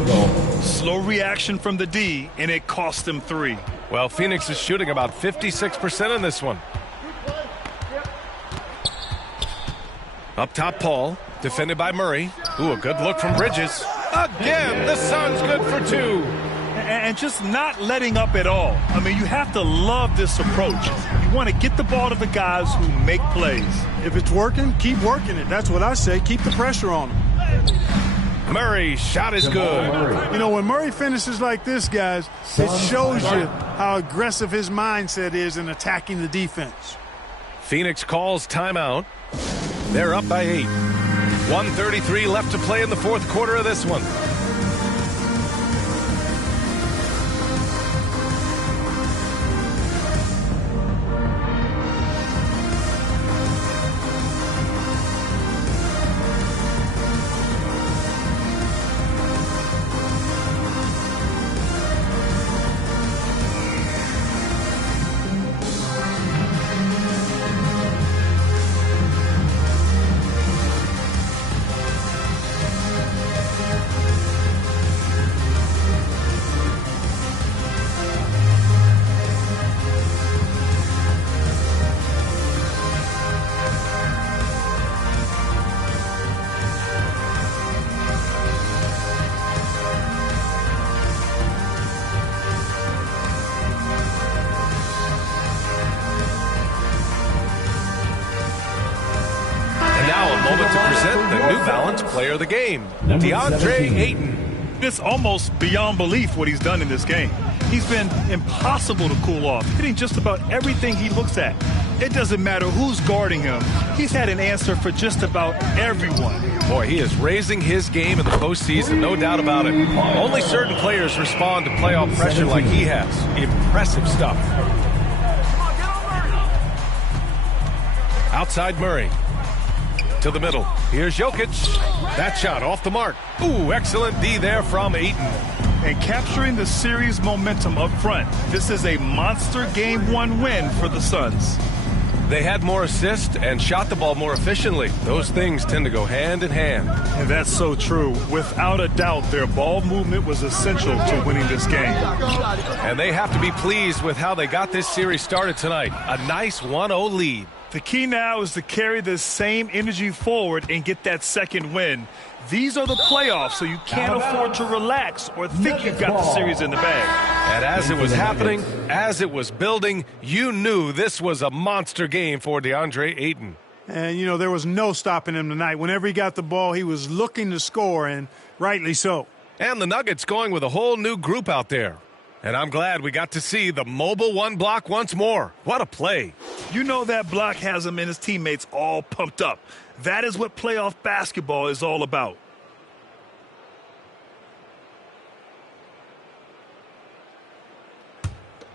Slow reaction from the D, and it cost them 3. Well, Phoenix is shooting about 56% in this one. Up top, Paul, defended by Murray. Ooh, a good look from Bridges. Again, the Suns good for 2. and just not letting up at all. I mean, you have to love this approach. You want to get the ball to the guys who make plays. If it's working, keep working it. That's what I say. Keep the pressure on them. Murray's shot is good. You know, when Murray finishes like this, guys, it shows you how aggressive his mindset is in attacking the defense. Phoenix calls timeout. They're up by 8. 1:33 left to play in the fourth quarter of this one. Player of the game, DeAndre Ayton. It's almost beyond belief what he's done in this game. He's been impossible to cool off, hitting just about everything he looks at. It doesn't matter who's guarding him. He's had an answer for just about everyone. Boy, he is raising his game in the postseason, no doubt about it. Only certain players respond to playoff pressure like he has. Impressive stuff. Outside Murray. To the middle. Here's Jokic. That shot off the mark. Ooh, excellent D there from Ayton. And capturing the series momentum up front. This is a monster Game 1 win for the Suns. They had more assists and shot the ball more efficiently. Those things tend to go hand in hand. And that's so true. Without a doubt, their ball movement was essential to winning this game. And they have to be pleased with how they got this series started tonight. A nice 1-0 lead. The key now is to carry this same energy forward and get that second win. These are the playoffs, so you can't afford to relax or think you've got the series in the bag. And as it was happening, as it was building, you knew this was a monster game for DeAndre Ayton. And, you know, there was no stopping him tonight. Whenever he got the ball, he was looking to score, and rightly so. And the Nuggets going with a whole new group out there. And I'm glad we got to see the mobile one block once more. What a play. You know that block has him and his teammates all pumped up. That is what playoff basketball is all about.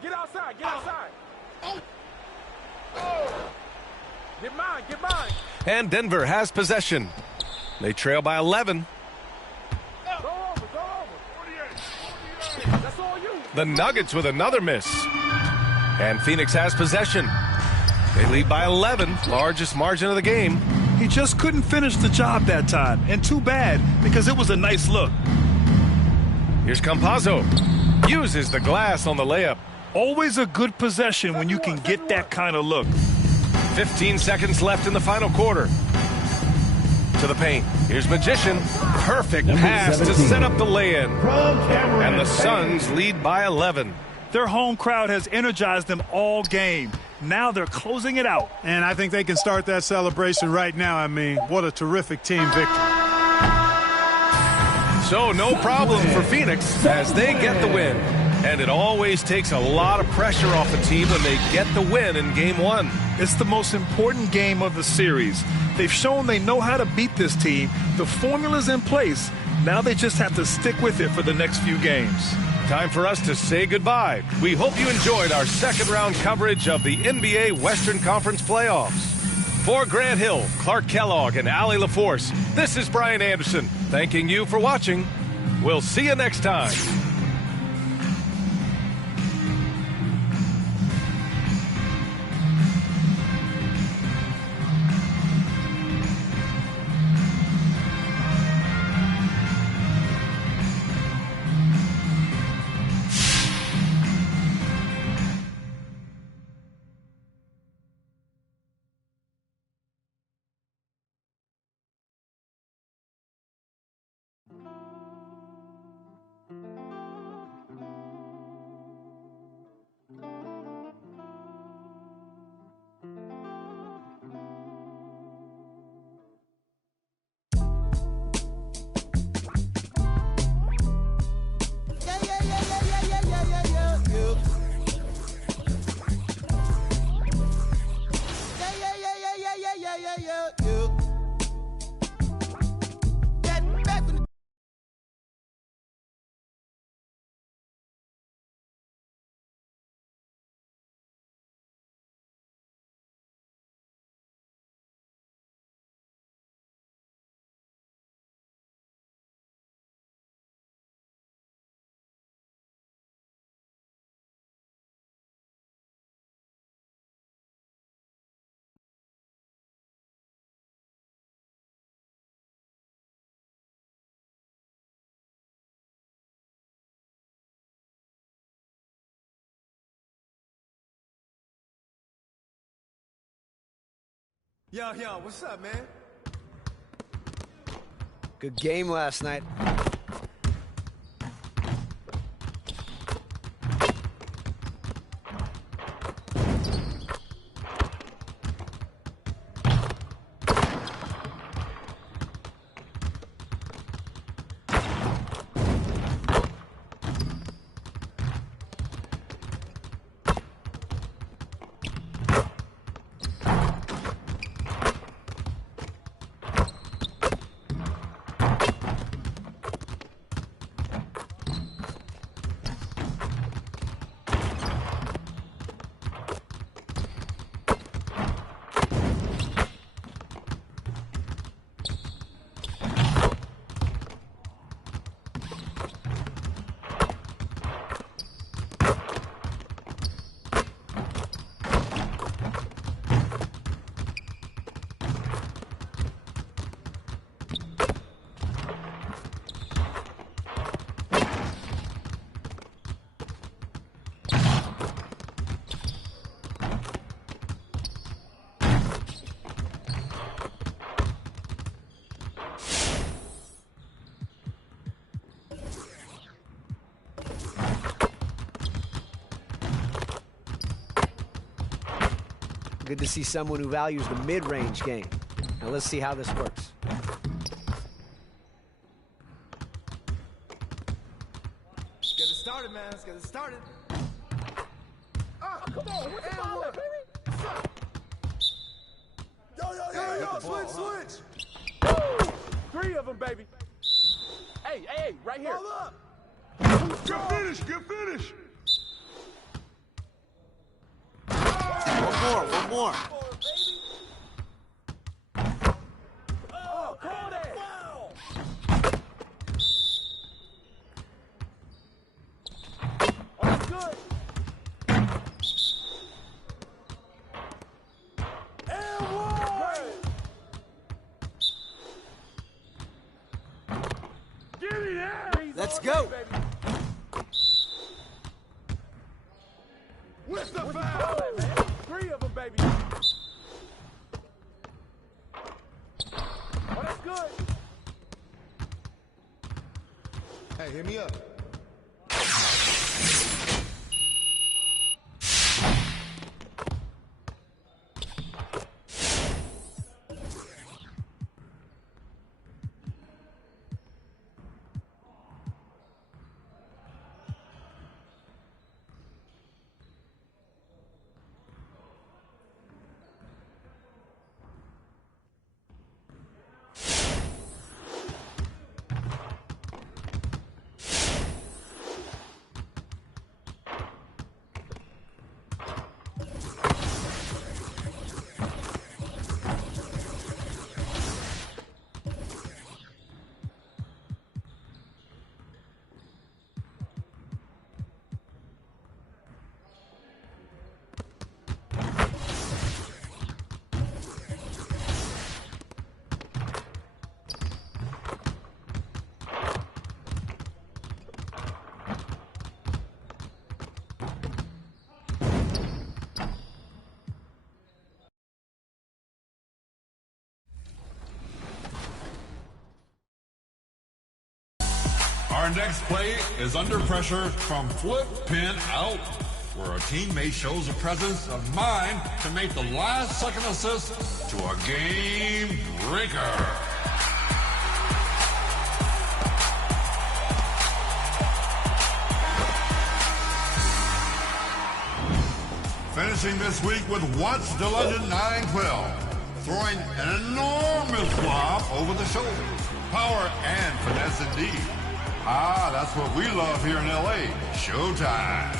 Get outside, get outside. Get mine, get mine. And Denver has possession. They trail by 11. Go over. 48. That's all you. The Nuggets with another miss. And Phoenix has possession. They lead by 11, largest margin of the game. He just couldn't finish the job that time, and too bad, because it was a nice look. Here's Campazzo. Uses the glass on the layup. Always a good possession when you can get that kind of look. 15 seconds left in the final quarter. To the paint. Here's Magician. Perfect pass to set up the lay-in. And the Suns lead by 11. Their home crowd has energized them all game. Now they're closing it out. And I think they can start that celebration right now. I mean, what a terrific team victory. So no problem for Phoenix as they get the win. And it always takes a lot of pressure off a team when they get the win in Game 1. It's the most important game of the series. They've shown they know how to beat this team. The formula's in place. Now they just have to stick with it for the next few games. Time for us to say goodbye. We hope you enjoyed our second round coverage of the NBA Western Conference playoffs. For Grant Hill, Clark Kellogg, and Allie LaForce, this is Brian Anderson, thanking you for watching. We'll see you next time. Yo, what's up, man? Good game last night. Good to see someone who values the mid-range game. Now let's see how this works. Let's get it started, man. Let's get it started. Come on, what's the ball at, baby? Switch. Woo! 3 of them, baby. Hey, right here. Hold up. Good finish. One more. Oh, call that. Oh, that's good. And 1. Give me that. Let's go. What's the foul? 3 of them, baby. Oh, that's good. Hey, hit me up. Our next play is under pressure from flip pin out, where a teammate shows a presence of mind to make the last second assist to a game breaker. Finishing this week with Watch the Legend 912. throwing an enormous lob over the shoulder. Power and finesse indeed. Ah, that's what we love here in L.A. Showtime.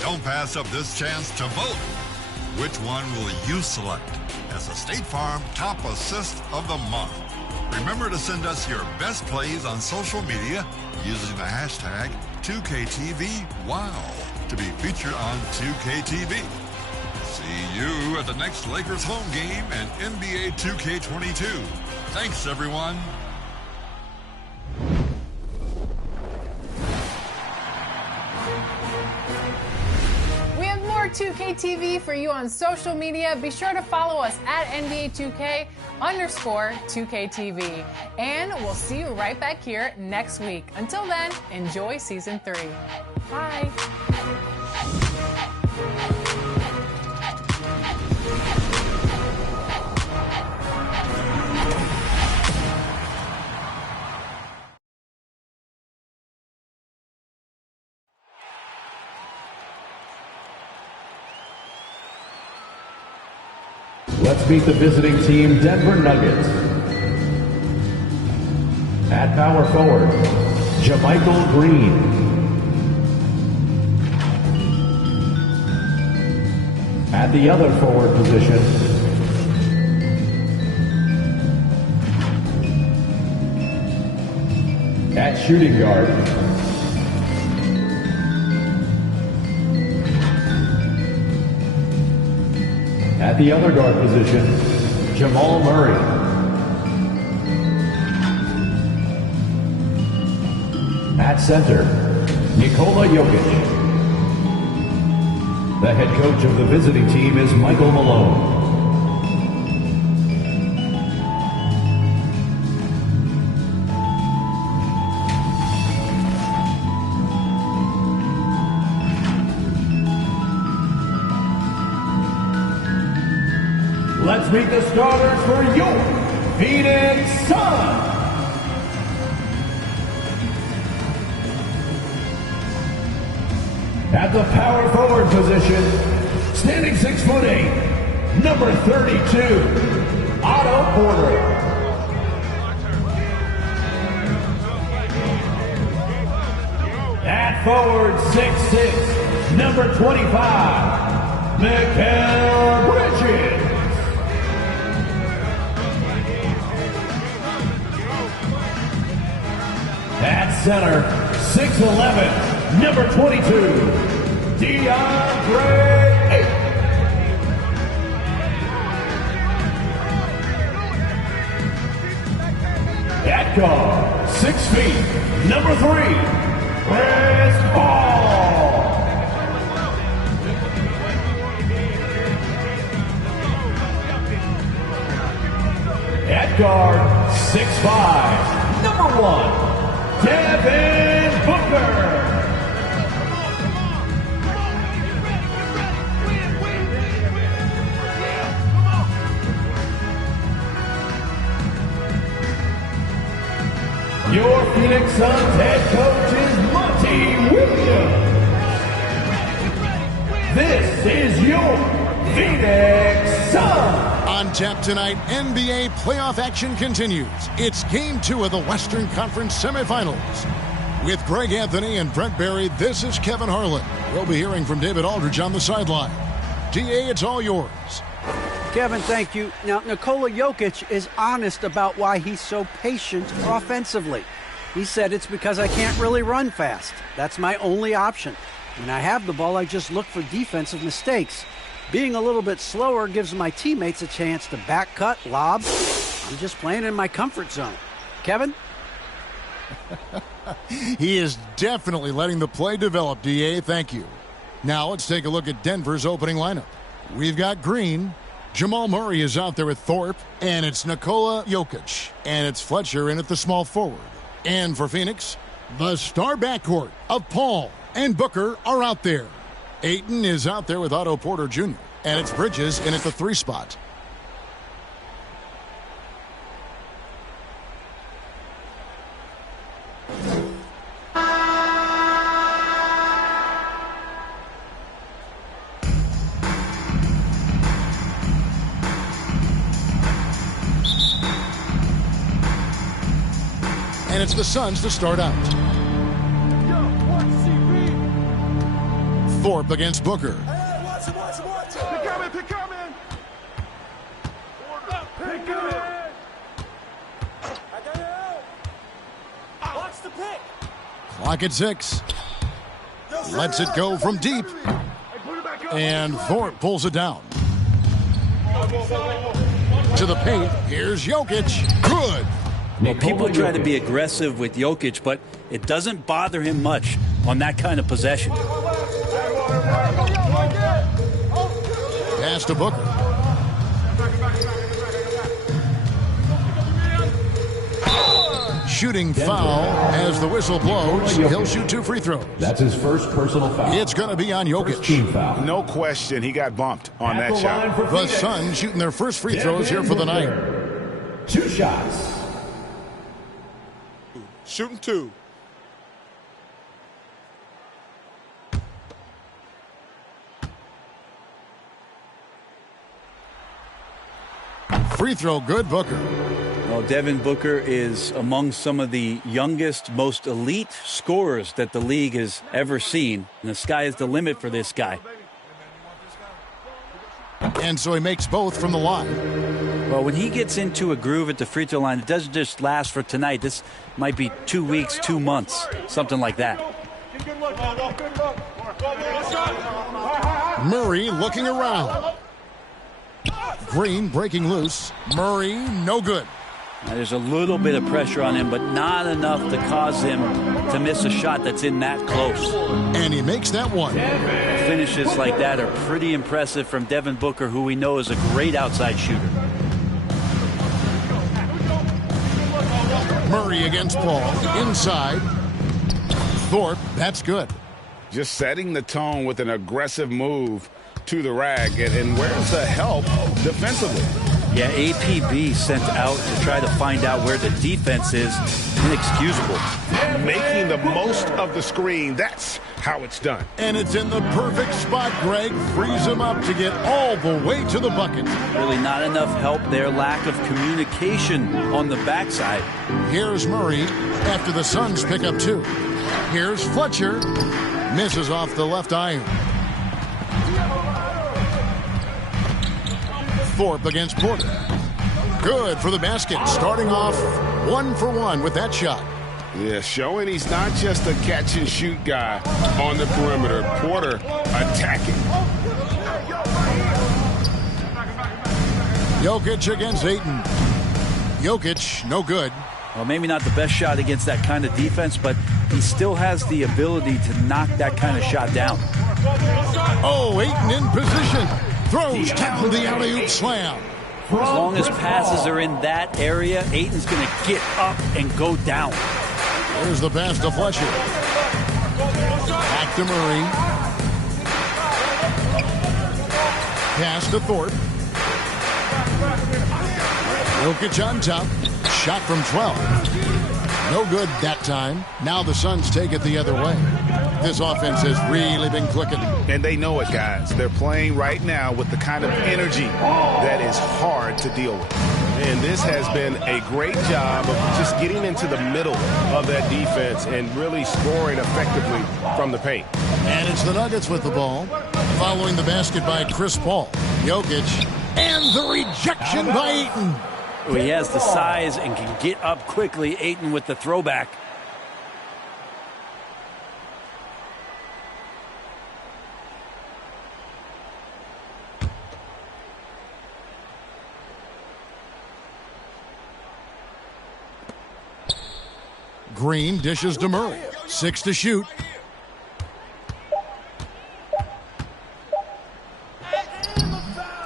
Don't pass up this chance to vote. Which one will you select as the State Farm Top Assist of the Month? Remember to send us your best plays on social media using the hashtag 2KTVWOW to be featured on 2KTV. See you at the next Lakers home game and NBA 2K22. Thanks, everyone. We have more 2KTV for you on social media. Be sure to follow us at NBA2K_2KTV. And we'll see you right back here next week. Until then, enjoy Season 3. Bye. Let's meet the visiting team, Denver Nuggets. At power forward, JaMychal Green. At the other forward position, at shooting guard, at the other guard position, Jamal Murray. At center, Nikola Jokic. The head coach of the visiting team is Michael Malone. Let's meet the starters for your Phoenix Suns. At the power forward position, standing 6'8", number 32, Otto Porter. At forward 6'6", number 25, Mikal Bridges. At center, 6'11", number 22, DeAndre Ayton. At guard, 6 feet, number 3, Chris Paul. At guard, 6'5", number 1, Devin Booker. Your Phoenix Suns head coach is Monty Williams. This is your Phoenix Suns. On tap tonight, NBA playoff action continues. It's Game 2 of the Western Conference semifinals. With Greg Anthony and Brent Barry, this is Kevin Harlan. We'll be hearing from David Aldridge on the sideline. DA, it's all yours. Kevin, thank you. Now, Nikola Jokic is honest about why he's so patient offensively. He said it's because I can't really run fast. That's my only option. When I have the ball, I just look for defensive mistakes. Being a little bit slower gives my teammates a chance to back cut, lob. I'm just playing in my comfort zone. Kevin? He is definitely letting the play develop, DA. Thank you. Now let's take a look at Denver's opening lineup. We've got Green. Jamal Murray is out there with Thorpe. And it's Nikola Jokic. And it's Fletcher in at the small forward. And for Phoenix, the star backcourt of Paul and Booker are out there. Ayton is out there with Otto Porter Jr. And it's Bridges in at the 3 spot. it's the Suns to start out. Thorpe against Booker. Clock at 6. Lets it go from deep. And Thorpe pulls it down. To the paint. Here's Jokic. Good. Well, people try to be aggressive with Jokic, but it doesn't bother him much on that kind of possession. Pass to Booker. Shooting foul as the whistle blows. He'll shoot 2 free throws. That's his first personal foul. It's going to be on Jokic. No question, he got bumped on that shot. The Suns shooting their first free throws here for the night. 2 shots. Shooting 2. Free throw good, Booker. Well, Devin Booker is among some of the youngest, most elite scorers that the league has ever seen. And the sky is the limit for this guy. And so he makes both from the line. Well, when he gets into a groove at the free throw line, it doesn't just last for tonight. This might be 2 weeks, 2 months, something like that. Murray looking around. Green breaking loose. Murray, no good. Now, there's a little bit of pressure on him, but not enough to cause him to miss a shot that's in that close. And he makes that one. Finishes like that are pretty impressive from Devin Booker, who we know is a great outside shooter. Murray against Paul. Inside. Thorpe, that's good. Just setting the tone with an aggressive move to the rack. And where's the help defensively? Yeah, APB sent out to try to find out where the defense is. Inexcusable. Making the most of the screen. That's how it's done. And it's in the perfect spot, Greg. Frees him up to get all the way to the bucket. Really not enough help there. Lack of communication on the backside. Here's Murray after the Suns pick up 2. Here's Fletcher. Misses off the left iron. Thorpe against Porter. Good for the basket. Starting off 1 for 1 with that shot. Yeah, showing he's not just a catch-and-shoot guy on the perimeter. Porter attacking. Jokic against Ayton. Jokic, no good. Well, maybe not the best shot against that kind of defense, but he still has the ability to knock that kind of shot down. Oh, Ayton in position. Throws down the alley-oop slam. As long as passes are in that area, Ayton's going to get up and go down. There's the pass to Fletcher. Back to Murray. Pass to Thorpe. Jokic on top. Shot from 12. No good that time. Now the Suns take it the other way. This offense has really been clicking. And they know it, guys. They're playing right now with the kind of energy that is hard to deal with. And this has been a great job of just getting into the middle of that defense and really scoring effectively from the paint. And it's the Nuggets with the ball. Following the basket by Chris Paul. Jokic. And the rejection by Ayton. He has the size and can get up quickly. Ayton with the throwback. Green dishes to Murray. 6 to shoot.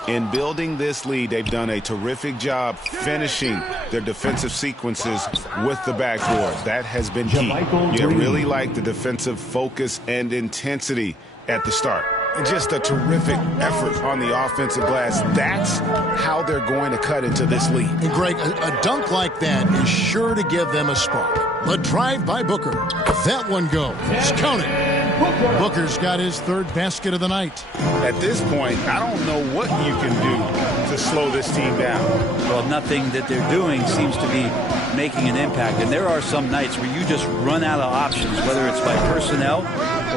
In building this lead, they've done a terrific job finishing their defensive sequences with the backboards. That has been key. You really like the defensive focus and intensity at the start. And just a terrific effort on the offensive glass. That's how they're going to cut into this lead. And Greg, a dunk like that is sure to give them a spark. The drive by Booker. That one goes. Count it. Booker's got his third basket of the night. At this point, I don't know what you can do to slow this team down. Well, nothing that they're doing seems to be making an impact. And there are some nights where you just run out of options, whether it's by personnel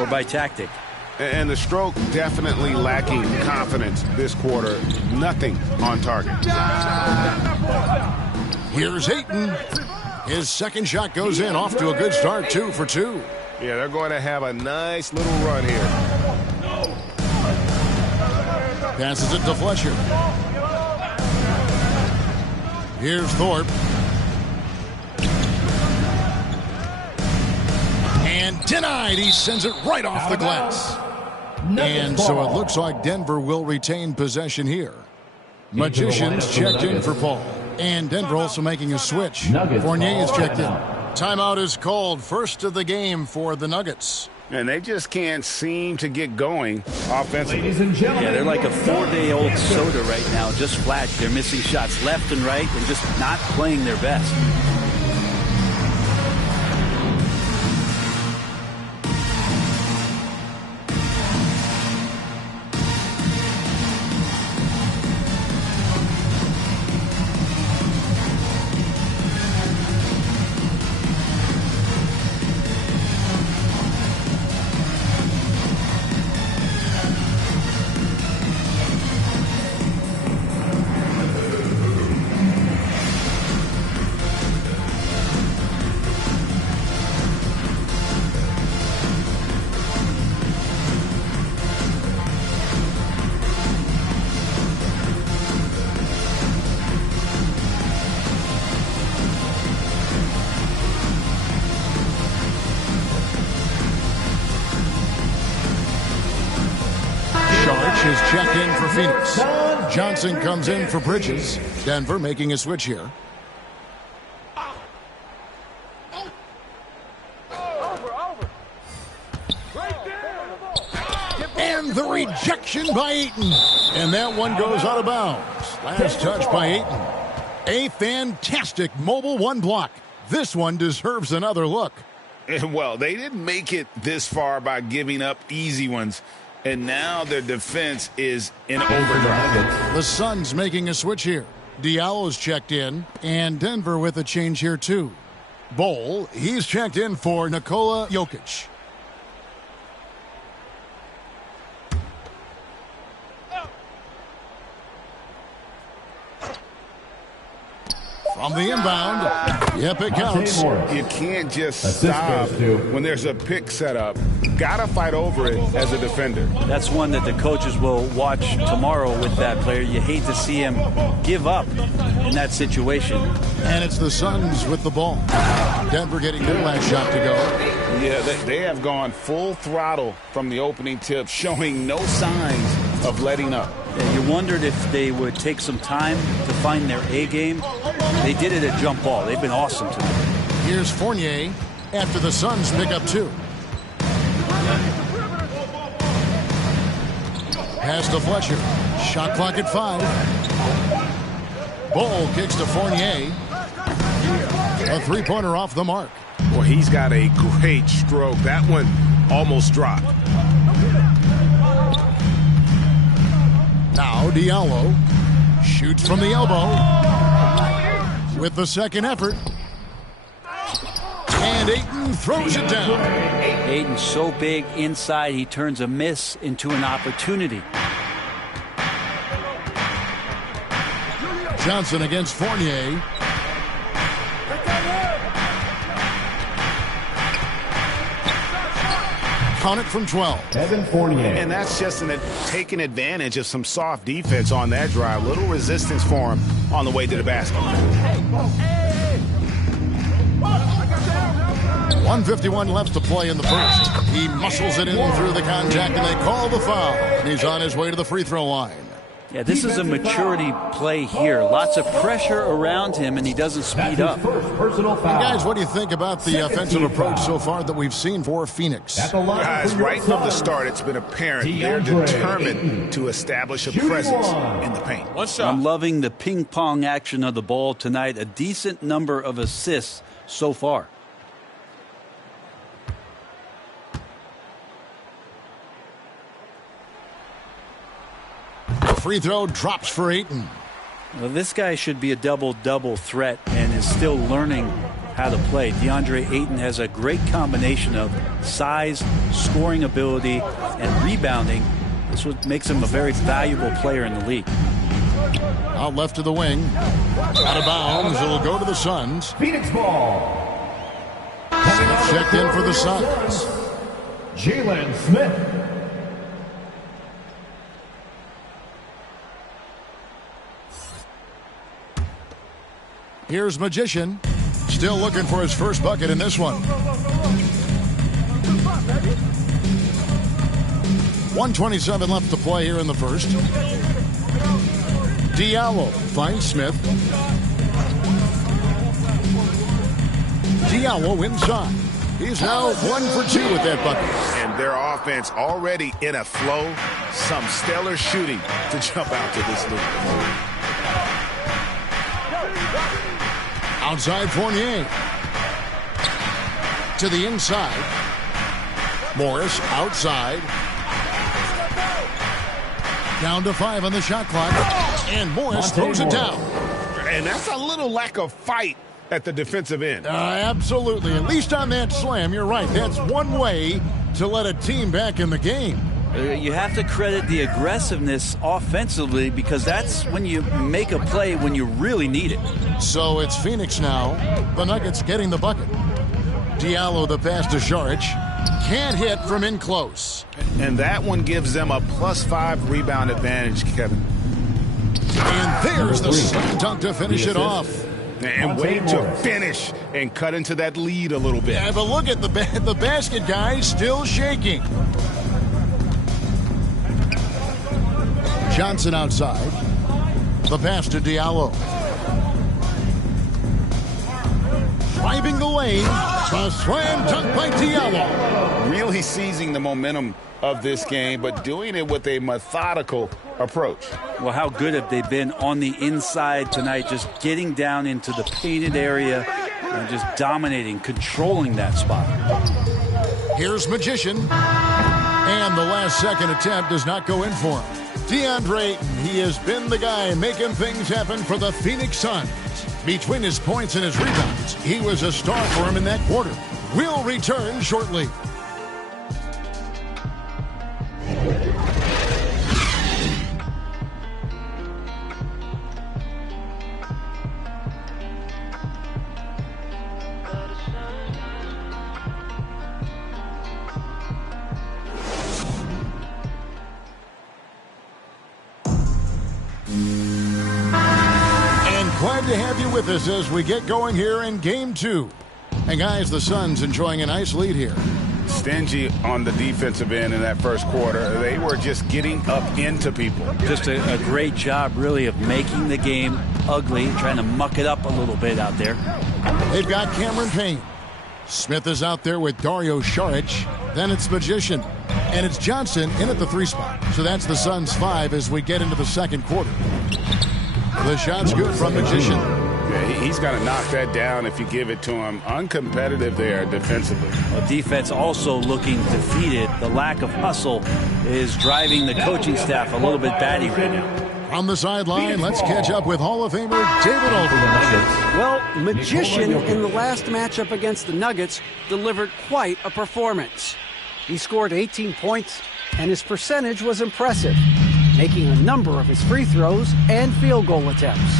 or by tactic. And the Stroke definitely lacking confidence this quarter. Nothing on target. Here's Ayton. His second shot goes in, off to a good start, 2 for 2. Yeah, they're going to have a nice little run here. Passes it to Fletcher. Here's Thorpe. And denied. He sends it right off the glass. And so it looks like Denver will retain possession here. Magicians checked in for Paul. And Denver also making a switch. Fournier is checked in. Timeout is called, first of the game for the Nuggets. And they just can't seem to get going offensively. Ladies and gentlemen, yeah, they're like a 4-day-old soda right now, just flat. They're missing shots left and right and just not playing their best. Is checked in for Phoenix. Johnson comes in for Bridges. Denver making a switch here. And the rejection by Ayton. And that one goes out of bounds. Last touch by Ayton. A fantastic mobile one block. This one deserves another look. Well, they didn't make it this far by giving up easy ones. And now their defense is in overdrive. The Suns making a switch here. Diallo's checked in, and Denver with a change here too. Bol, he's checked in for Nikola Jokic. From the inbound, yep, it counts. You can't just stop when there's a pick set up. Gotta fight over it as a defender. That's one that the coaches will watch tomorrow with that player. You hate to see him give up in that situation. And it's the Suns with the ball. Denver getting their last shot to go. Yeah, they have gone full throttle from the opening tip, showing no signs of letting up. Yeah, you wondered if they would take some time to find their A game. They did it at jump ball. They've been awesome tonight. Here's Fournier after the Suns pick up 2. Pass to Fletcher. Shot clock at 5. Bol kicks to Fournier. A three-pointer off the mark. Well, he's got a great stroke. That one almost dropped. Now Diallo shoots from the elbow with the second effort. And Ayton throws it down. Ayton's so big inside, he turns a miss into an opportunity. Johnson against Fournier. Count it from 12. Evan Fournier. And that's just taking advantage of some soft defense on that drive. Little resistance for him on the way to the basket. 1:51 left to play in the first. He muscles it in through the contact, and they call the foul. And he's on his way to the free throw line. Yeah, this is a maturity play here. Lots of pressure around him, and he doesn't speed up. And guys, what do you think about the offensive approach so far that we've seen for Phoenix? Guys, right from the start, it's been apparent they're determined to establish a presence in the paint. I'm loving the ping-pong action of the ball tonight. A decent number of assists so far. free throw drops for Ayton. Well, this guy should be a double-double threat and is still learning how to play. DeAndre Ayton has a great combination of size, scoring ability, and rebounding. This what makes him a very valuable player in the league. Out left to the wing. Out of bounds. It'll go to the Suns. Phoenix ball. Checked in for the Suns. Jalen Smith. Here's Magician. Still looking for his first bucket in this one. 1:27 left to play here in the first. Diallo finds Smith. Diallo inside. He's now 1 for 2 with that bucket. And their offense already in a flow. Some stellar shooting to jump out to this lead. Outside Fournier. To the inside. Morris outside. Down to 5 on the shot clock. And Morris throws it down. And that's a little lack of fight at the defensive end. Absolutely. At least on that slam, you're right. That's one way to let a team back in the game. You have to credit the aggressiveness offensively because that's when you make a play when you really need it. So it's Phoenix now. The Nuggets getting the bucket. Diallo the pass to Šarić. Can't hit from in close. And that one gives them a +5 rebound advantage, Kevin. And there's the slam dunk to finish it off. And wait to finish and cut into that lead a little bit. Yeah, but look at the basket, guys, still shaking. Johnson outside. The pass to Diallo. Driving the lane. A slam dunk by Diallo. Really seizing the momentum of this game, but doing it with a methodical approach. Well, how good have they been on the inside tonight, just getting down into the painted area and just dominating, controlling that spot. Here's Magician. And the last second attempt does not go in for him. DeAndre Ayton, he has been the guy making things happen for the Phoenix Suns. Between his points and his rebounds, he was a star for him in that quarter. We'll return shortly. Glad to have you with us as we get going here in Game 2. And guys, the Suns enjoying a nice lead here. Stingy on the defensive end in that first quarter. They were just getting up into people. Just a great job, really, of making the game ugly, trying to muck it up a little bit out there. They've got Cameron Payne. Smith is out there with Dario Šarić. Then it's Magician. And it's Johnson in at the 3 spot. So that's the Suns 5 as we get into the second quarter. The shot's good from Magician. Yeah, he's got to knock that down if you give it to him. Uncompetitive there defensively. Well, defense also looking defeated. The lack of hustle is driving the coaching staff a little bit batty right now. On the sideline, let's catch up with Hall of Famer David Aldridge. Well, Magician in the last matchup against the Nuggets delivered quite a performance. He scored 18 points, and his percentage was impressive, making a number of his free throws and field goal attempts.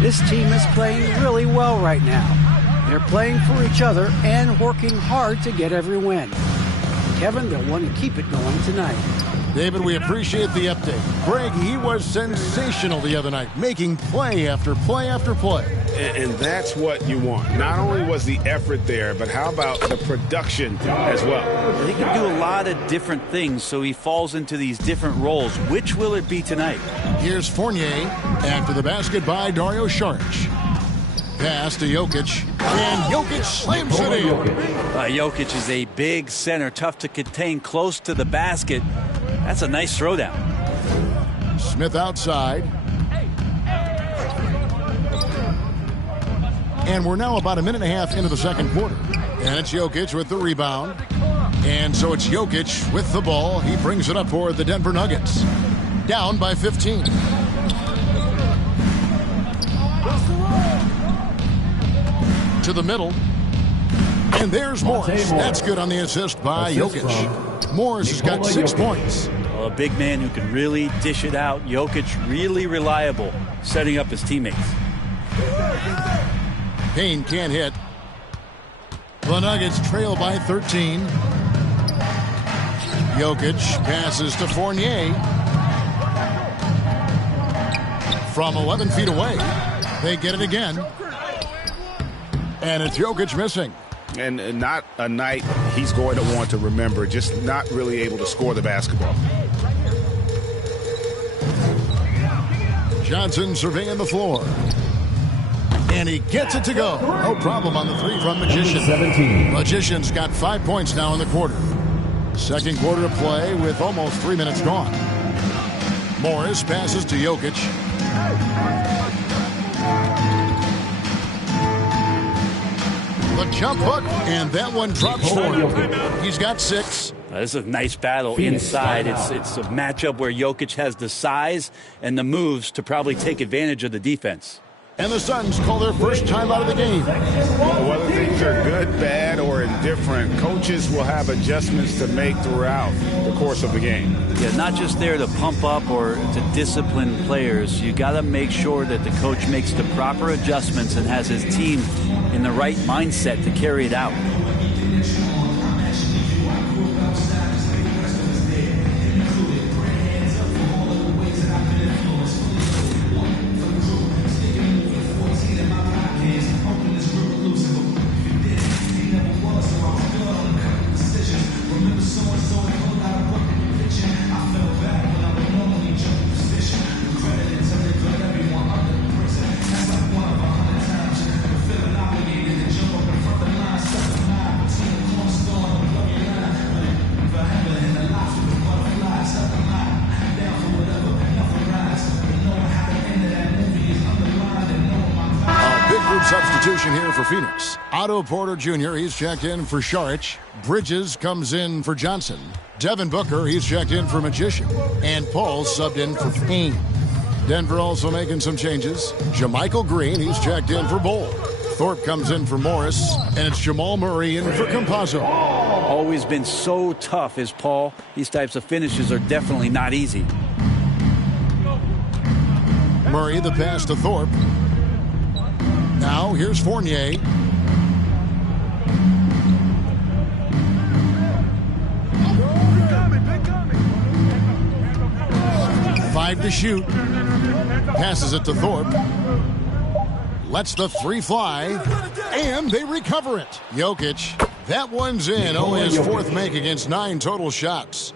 This team is playing really well right now. They're playing for each other and working hard to get every win. Kevin, they'll want to keep it going tonight. David, we appreciate the update. Greg, he was sensational the other night, making play after play after play. And that's what you want. Not only was the effort there, but how about the production as well? He can do a lot of different things, so he falls into these different roles. Which will it be tonight? Here's Fournier after the basket by Dario Šarić. Pass to Jokic, and Jokic slams it in. Jokic is a big center, tough to contain, close to the basket. That's a nice throwdown. Smith outside. And we're now about a minute and a half into the second quarter. And it's Jokic with the rebound. And so it's Jokic with the ball. He brings it up for the Denver Nuggets. Down by 15. To the middle. And there's Morris. That's good on the assist by Jokic. Morris has got 6 points. Well, a big man who can really dish it out. Jokic really reliable, setting up his teammates. Payne can't hit. The Nuggets trail by 13. Jokic passes to Fournier. From 11 feet away, they get it again. And it's Jokic missing. And not a night he's going to want to remember, just not really able to score the basketball. Johnson surveying the floor. And he gets it to go. No problem on the three from Magician. 17. Magician's got 5 points now in the quarter. Second quarter of play with almost 3 minutes gone. Morris passes to Jokic. The jump hook, and that one drops for him. He's got 6. This is a nice battle inside. It's a matchup where Jokic has the size and the moves to probably take advantage of the defense. And the Suns call their first time out of the game. Whether things are good, bad, or indifferent, coaches will have adjustments to make throughout the course of the game. Yeah, not just there to pump up or to discipline players. You got to make sure that the coach makes the proper adjustments and has his team in the right mindset to carry it out. Substitution here for Phoenix. Otto Porter Jr., he's checked in for Saric. Bridges comes in for Johnson. Devin Booker, he's checked in for Magician. And Paul subbed in for Payne. Denver also making some changes. JaMychal Green, he's checked in for Bull. Thorpe comes in for Morris. And it's Jamal Murray in for Campazzo. Always been so tough is Paul. These types of finishes are definitely not easy. Murray, the pass to Thorpe. Now, here's Fournier. Five to shoot. Passes it to Thorpe. Lets the three fly. And they recover it. Jokic. That one's in. Only his fourth make against 9 total shots.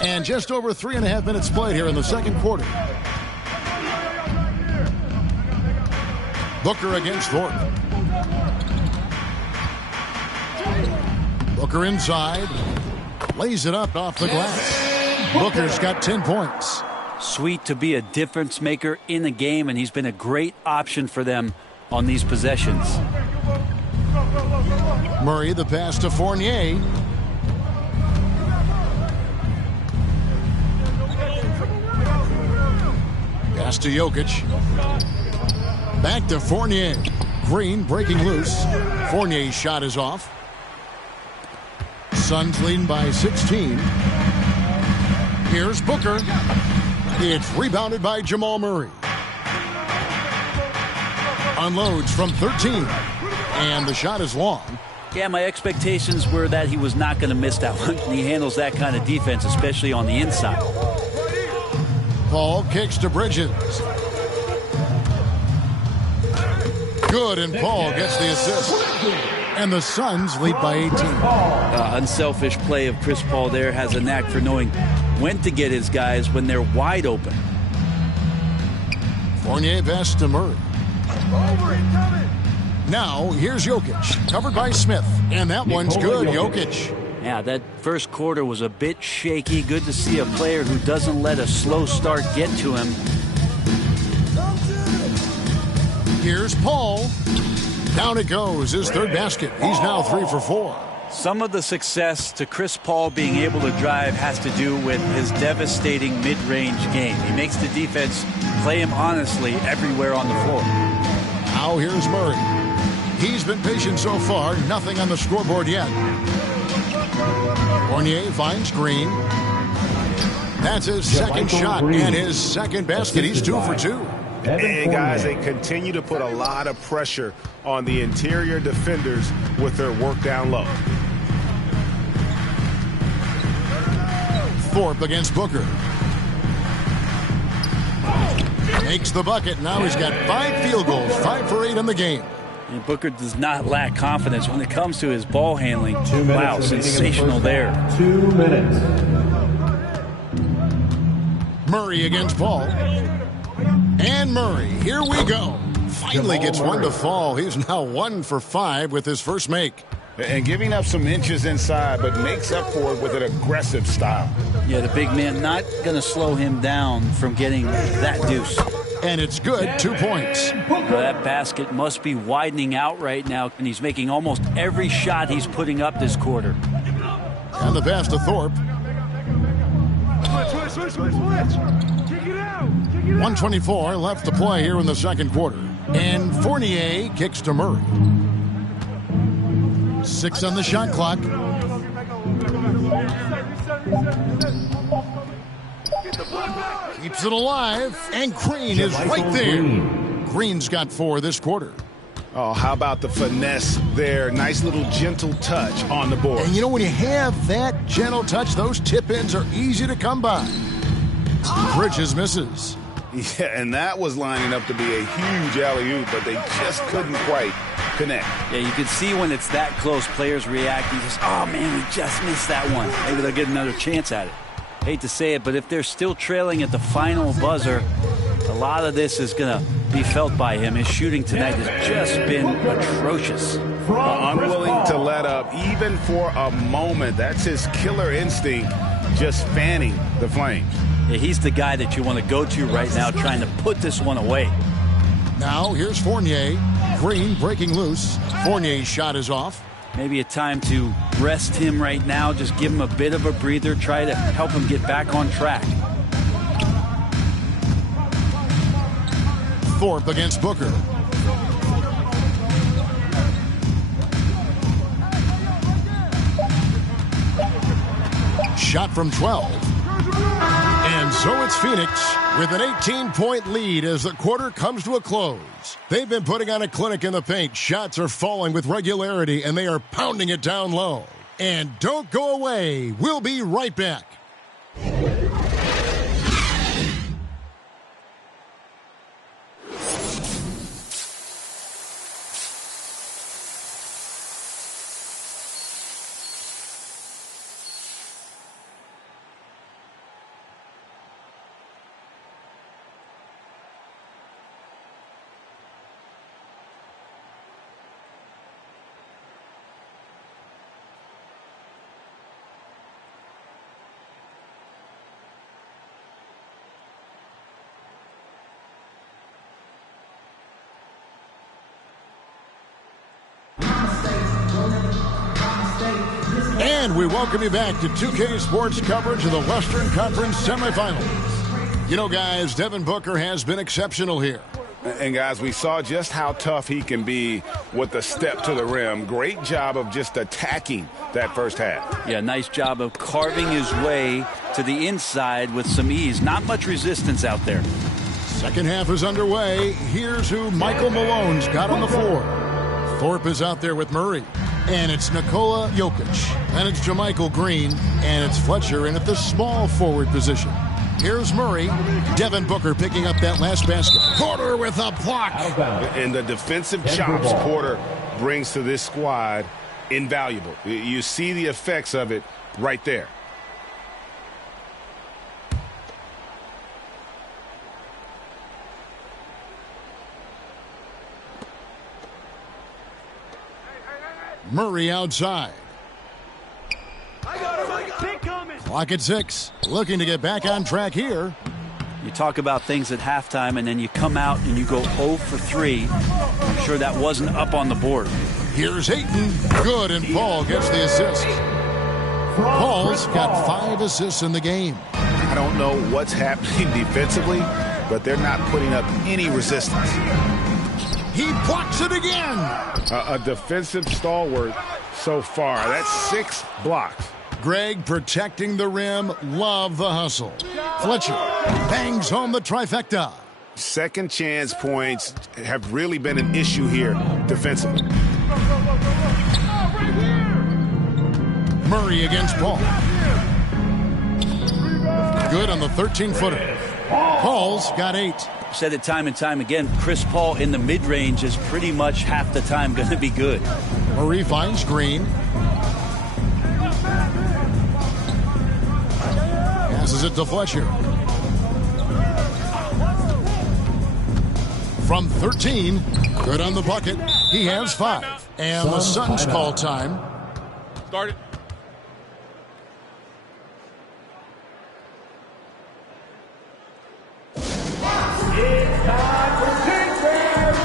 And just over 3.5 minutes played here in the second quarter. Booker against Thorpe. Booker inside. Lays it up off the glass. Booker's got 10 points. Sweet to be a difference maker in the game, and he's been a great option for them on these possessions. Murray, the pass to Fournier. Pass to Jokic. Back to Fournier. Green breaking loose. Fournier's shot is off. Suns leading by 16. Here's Booker. It's rebounded by Jamal Murray. Unloads from 13. And the shot is long. Yeah, my expectations were that he was not going to miss that one. He handles that kind of defense, especially on the inside. Paul kicks to Bridges. Good, and Paul gets the assist. And the Suns lead by 18. Unselfish play of Chris Paul there. Has a knack for knowing when to get his guys when they're wide open. Fournier pass to Murray. Now, here's Jokic. Covered by Smith. And that one's good, Jokic. Yeah, that first quarter was a bit shaky. Good to see a player who doesn't let a slow start get to him. Here's Paul. Down it goes, his third basket. He's now 3 for 4. Some of the success to Chris Paul being able to drive has to do with his devastating mid-range game. He makes the defense play him honestly everywhere on the floor. Now here's Murray. He's been patient so far. Nothing on the scoreboard yet. Fournier finds Green. That's his second shot and his second basket. He's 2 for 2. And guys, they continue to put a lot of pressure on the interior defenders with their work down low. Thorpe against Booker. Makes the bucket. Now he's got 5 field goals, 5 for 8 in the game. And Booker does not lack confidence when it comes to his ball handling. Wow, sensational there. 2 minutes. Murray against Paul. And Murray, here we go. Finally gets one to fall. He's now 1 for 5 with his first make. And giving up some inches inside, but makes up for it with an aggressive style. Yeah, the big man not going to slow him down from getting that deuce. And it's good, 2 points. Well, that basket must be widening out right now, and he's making almost every shot he's putting up this quarter. And the pass to Thorpe. Switch. Kick it out. 1:24 left to play here in the second quarter. And Fournier kicks to Murray. 6 on the shot clock. Keeps it alive. And Green is right there. Green's got 4 this quarter. Oh, how about the finesse there? Nice little gentle touch on the board. And you know, when you have that gentle touch, those tip-ins are easy to come by. Bridges misses. Yeah, and that was lining up to be a huge alley-oop, but they just couldn't quite connect. Yeah, you can see when it's that close, players react. You just, oh, man, we just missed that one. Maybe they'll get another chance at it. Hate to say it, but if they're still trailing at the final buzzer, a lot of this is going to be felt by him. His shooting tonight has just been atrocious. Unwilling to let up, even for a moment. That's his killer instinct, just fanning the flames. Yeah, he's the guy that you want to go to right now, trying to put this one away. Now here's Fournier. Green breaking loose. Fournier's shot is off. Maybe a time to rest him right now. Just give him a bit of a breather. Try to help him get back on track. Thorpe against Booker. Shot from 12. And so it's Phoenix with an 18-point lead as the quarter comes to a close. They've been putting on a clinic in the paint. Shots are falling with regularity, and they are pounding it down low. And don't go away. We'll be right back. And we welcome you back to 2K Sports coverage of the Western Conference semifinals. You know, guys, Devin Booker has been exceptional here. And, guys, we saw just how tough he can be with the step to the rim. Great job of just attacking that first half. Yeah, nice job of carving his way to the inside with some ease. Not much resistance out there. Second half is underway. Here's who Michael Malone's got on the floor. Thorpe is out there with Murray. And it's Nikola Jokic. And it's JaMychal Green. And it's Fletcher in at the small forward position. Here's Murray. Devin Booker picking up that last basket. Porter with a block. And the defensive chops Porter brings to this squad, invaluable. You see the effects of it right there. Murray outside. Clock at 6. Looking to get back on track here. You talk about things at halftime, and then you come out and you go 0 for 3. I'm sure that wasn't up on the board. Here's Ayton. Good, and Paul gets the assist. Paul's got 5 assists in the game. I don't know what's happening defensively, but they're not putting up any resistance. He blocks it again. A defensive stalwart so far. That's 6 blocks. Greg protecting the rim. Love the hustle. Fletcher bangs home the trifecta. Second chance points have really been an issue here defensively. Murray against Paul. Good on the 13-footer. Paul's got 8. Said it time and time again, Chris Paul in the mid-range is pretty much half the time going to be good. Murray finds Green. Passes it to Fletcher. From 13, good on the bucket. He has 5. And the Suns call time. Start it. It's time for defense.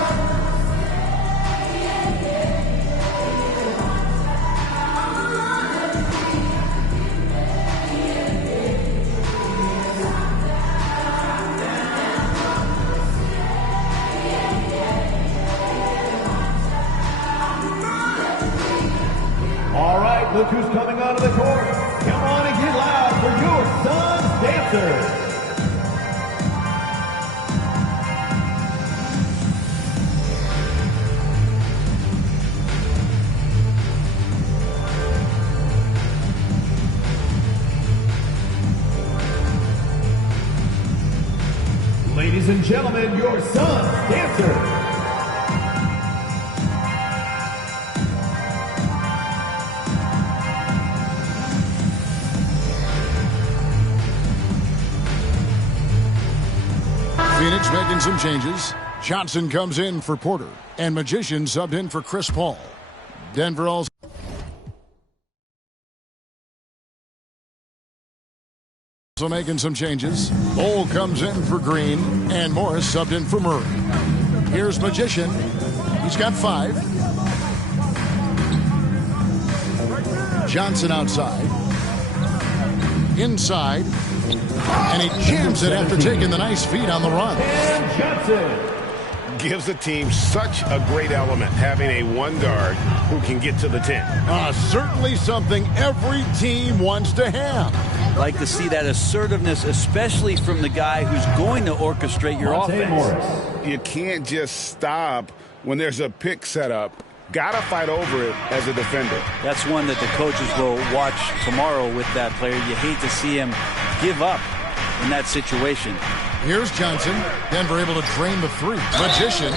All right, look who's coming onto the court. Come on and get loud for your Suns dancers. Ladies and gentlemen, your Suns dancers. Phoenix making some changes. Johnson comes in for Porter, and Magician subbed in for Chris Paul. Denver also making some changes. Bol comes in for Green, and Morris subbed in for Murray. Here's Magician. He's got 5. Johnson outside. Inside. And he jams it after taking the nice feed on the run. And Johnson gives the team such a great element, having a one guard who can get to the 10. Certainly something every team wants to have. Like to see that assertiveness, especially from the guy who's going to orchestrate your offense. You can't just stop when there's a pick set up. Gotta fight over it as a defender. That's one that the coaches will watch tomorrow with that player. You hate to see him give up in that situation. Here's Johnson. Denver able to drain the 3. Magician.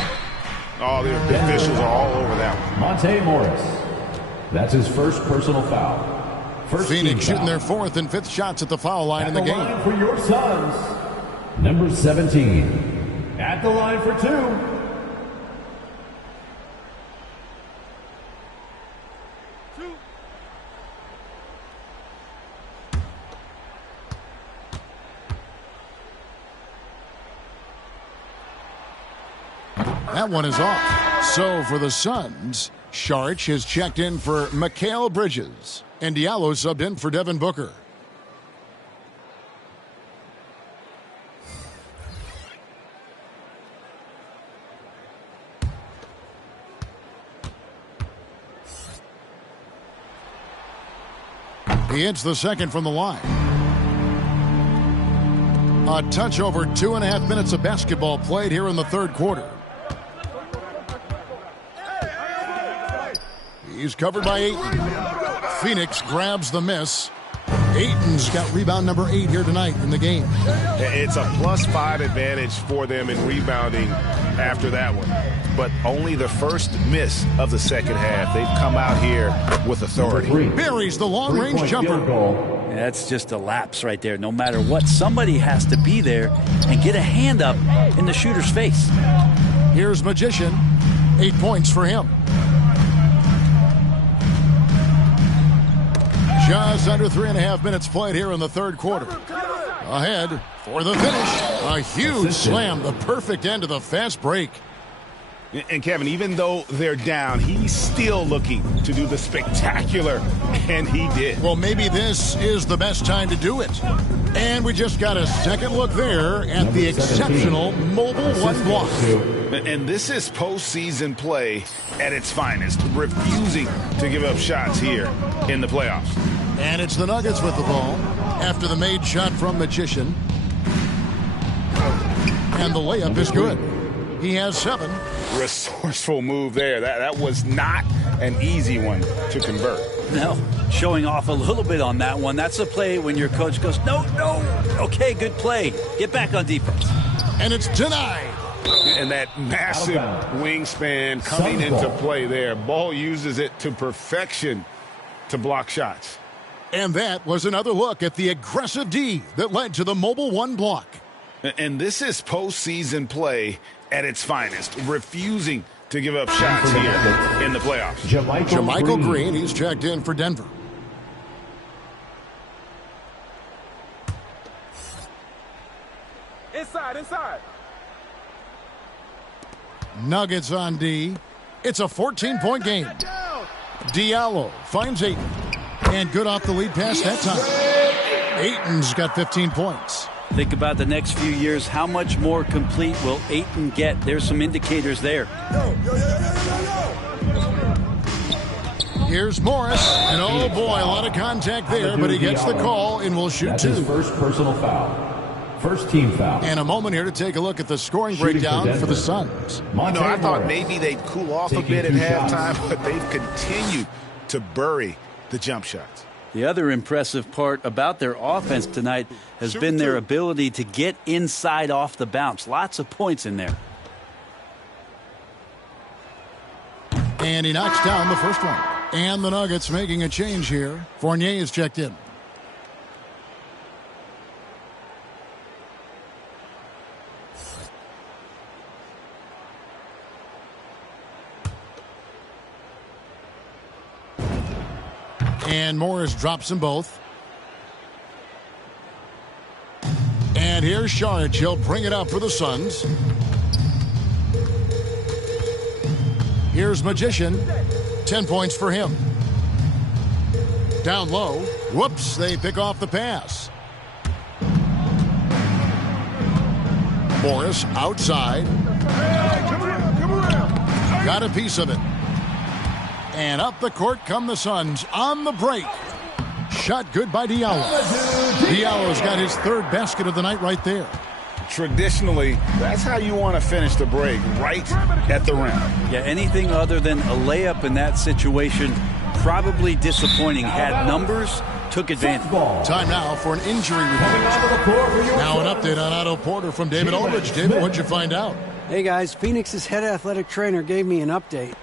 Oh, the officials are all over that one. Monte Morris. That's his first personal foul. Phoenix shooting their 4th and 5th shots at the foul line in the game. line for your Suns. Number 17. At the line for 2. That one is off. So for the Suns, Sharch has checked in for Mikal Bridges, and Diallo subbed in for Devin Booker. He hits the second from the line. A touch over 2.5 minutes of basketball played here in the third quarter. He's covered by Ayton. Phoenix grabs the miss. Ayton's got rebound number 8 here tonight in the game. It's a +5 advantage for them in rebounding after that one. But only the first miss of the second half. They've come out here with authority. Buries the long-range jumper. That's just a lapse right there. No matter what, somebody has to be there and get a hand up in the shooter's face. Here's Magician. 8 points for him. Just under 3.5 minutes played here in the third quarter. Ahead for the finish. A huge slam, the perfect end of the fast break. And Kevin, even though they're down, he's still looking to do the spectacular, and he did. Well, maybe this is the best time to do it. And we just got a second look there at the exceptional Mobile 1 block. And this is postseason play at its finest, refusing to give up shots here in the playoffs. And it's the Nuggets with the ball after the made shot from Magician. And the layup is good. He has 7. Resourceful move there. That was not an easy one to convert. No, showing off a little bit on that one. That's a play when your coach goes, no. Okay, good play. Get back on defense. And it's denied. And that massive wingspan coming into play there. Ball uses it to perfection to block shots. And that was another look at the aggressive D that led to the Mobile 1 block. And this is postseason play at its finest, refusing to give up shots here in the playoffs. JaMychal Green, he's checked in for Denver. Inside. Nuggets on D. It's a 14-point game. Diallo finds Ayton. And good off the lead pass that time. Ayton's got 15 points. Think about the next few years. How much more complete will Ayton get? There's some indicators there. Here's Morris. And oh boy, a lot of contact there, but he gets the call and will shoot That's 2. His first personal foul. First team foul. And a moment here to take a look at the scoring breakdown for the Suns. I thought maybe they'd cool off a bit at halftime, but they've continued to bury the jump shots. The other impressive part about their offense tonight has been their ability to get inside off the bounce. Lots of points in there. And he knocks down the first one. And the Nuggets making a change here. Fournier is checked in. And Morris drops them both. And here's Saric. He'll bring it up for the Suns. Here's Magician. 10 points for him. Down low. Whoops, they pick off the pass. Morris outside. Got a piece of it. And up the court come the Suns on the break. Shot good by Diallo. Diallo's got his 3rd basket of the night right there. Traditionally, that's how you want to finish the break, right at the rim. Yeah, anything other than a layup in that situation, probably disappointing. Had numbers, took advantage. Time now for an injury report. Now an update on Otto Porter from David Aldridge. David, what'd you find out? Hey guys, Phoenix's head athletic trainer gave me an update.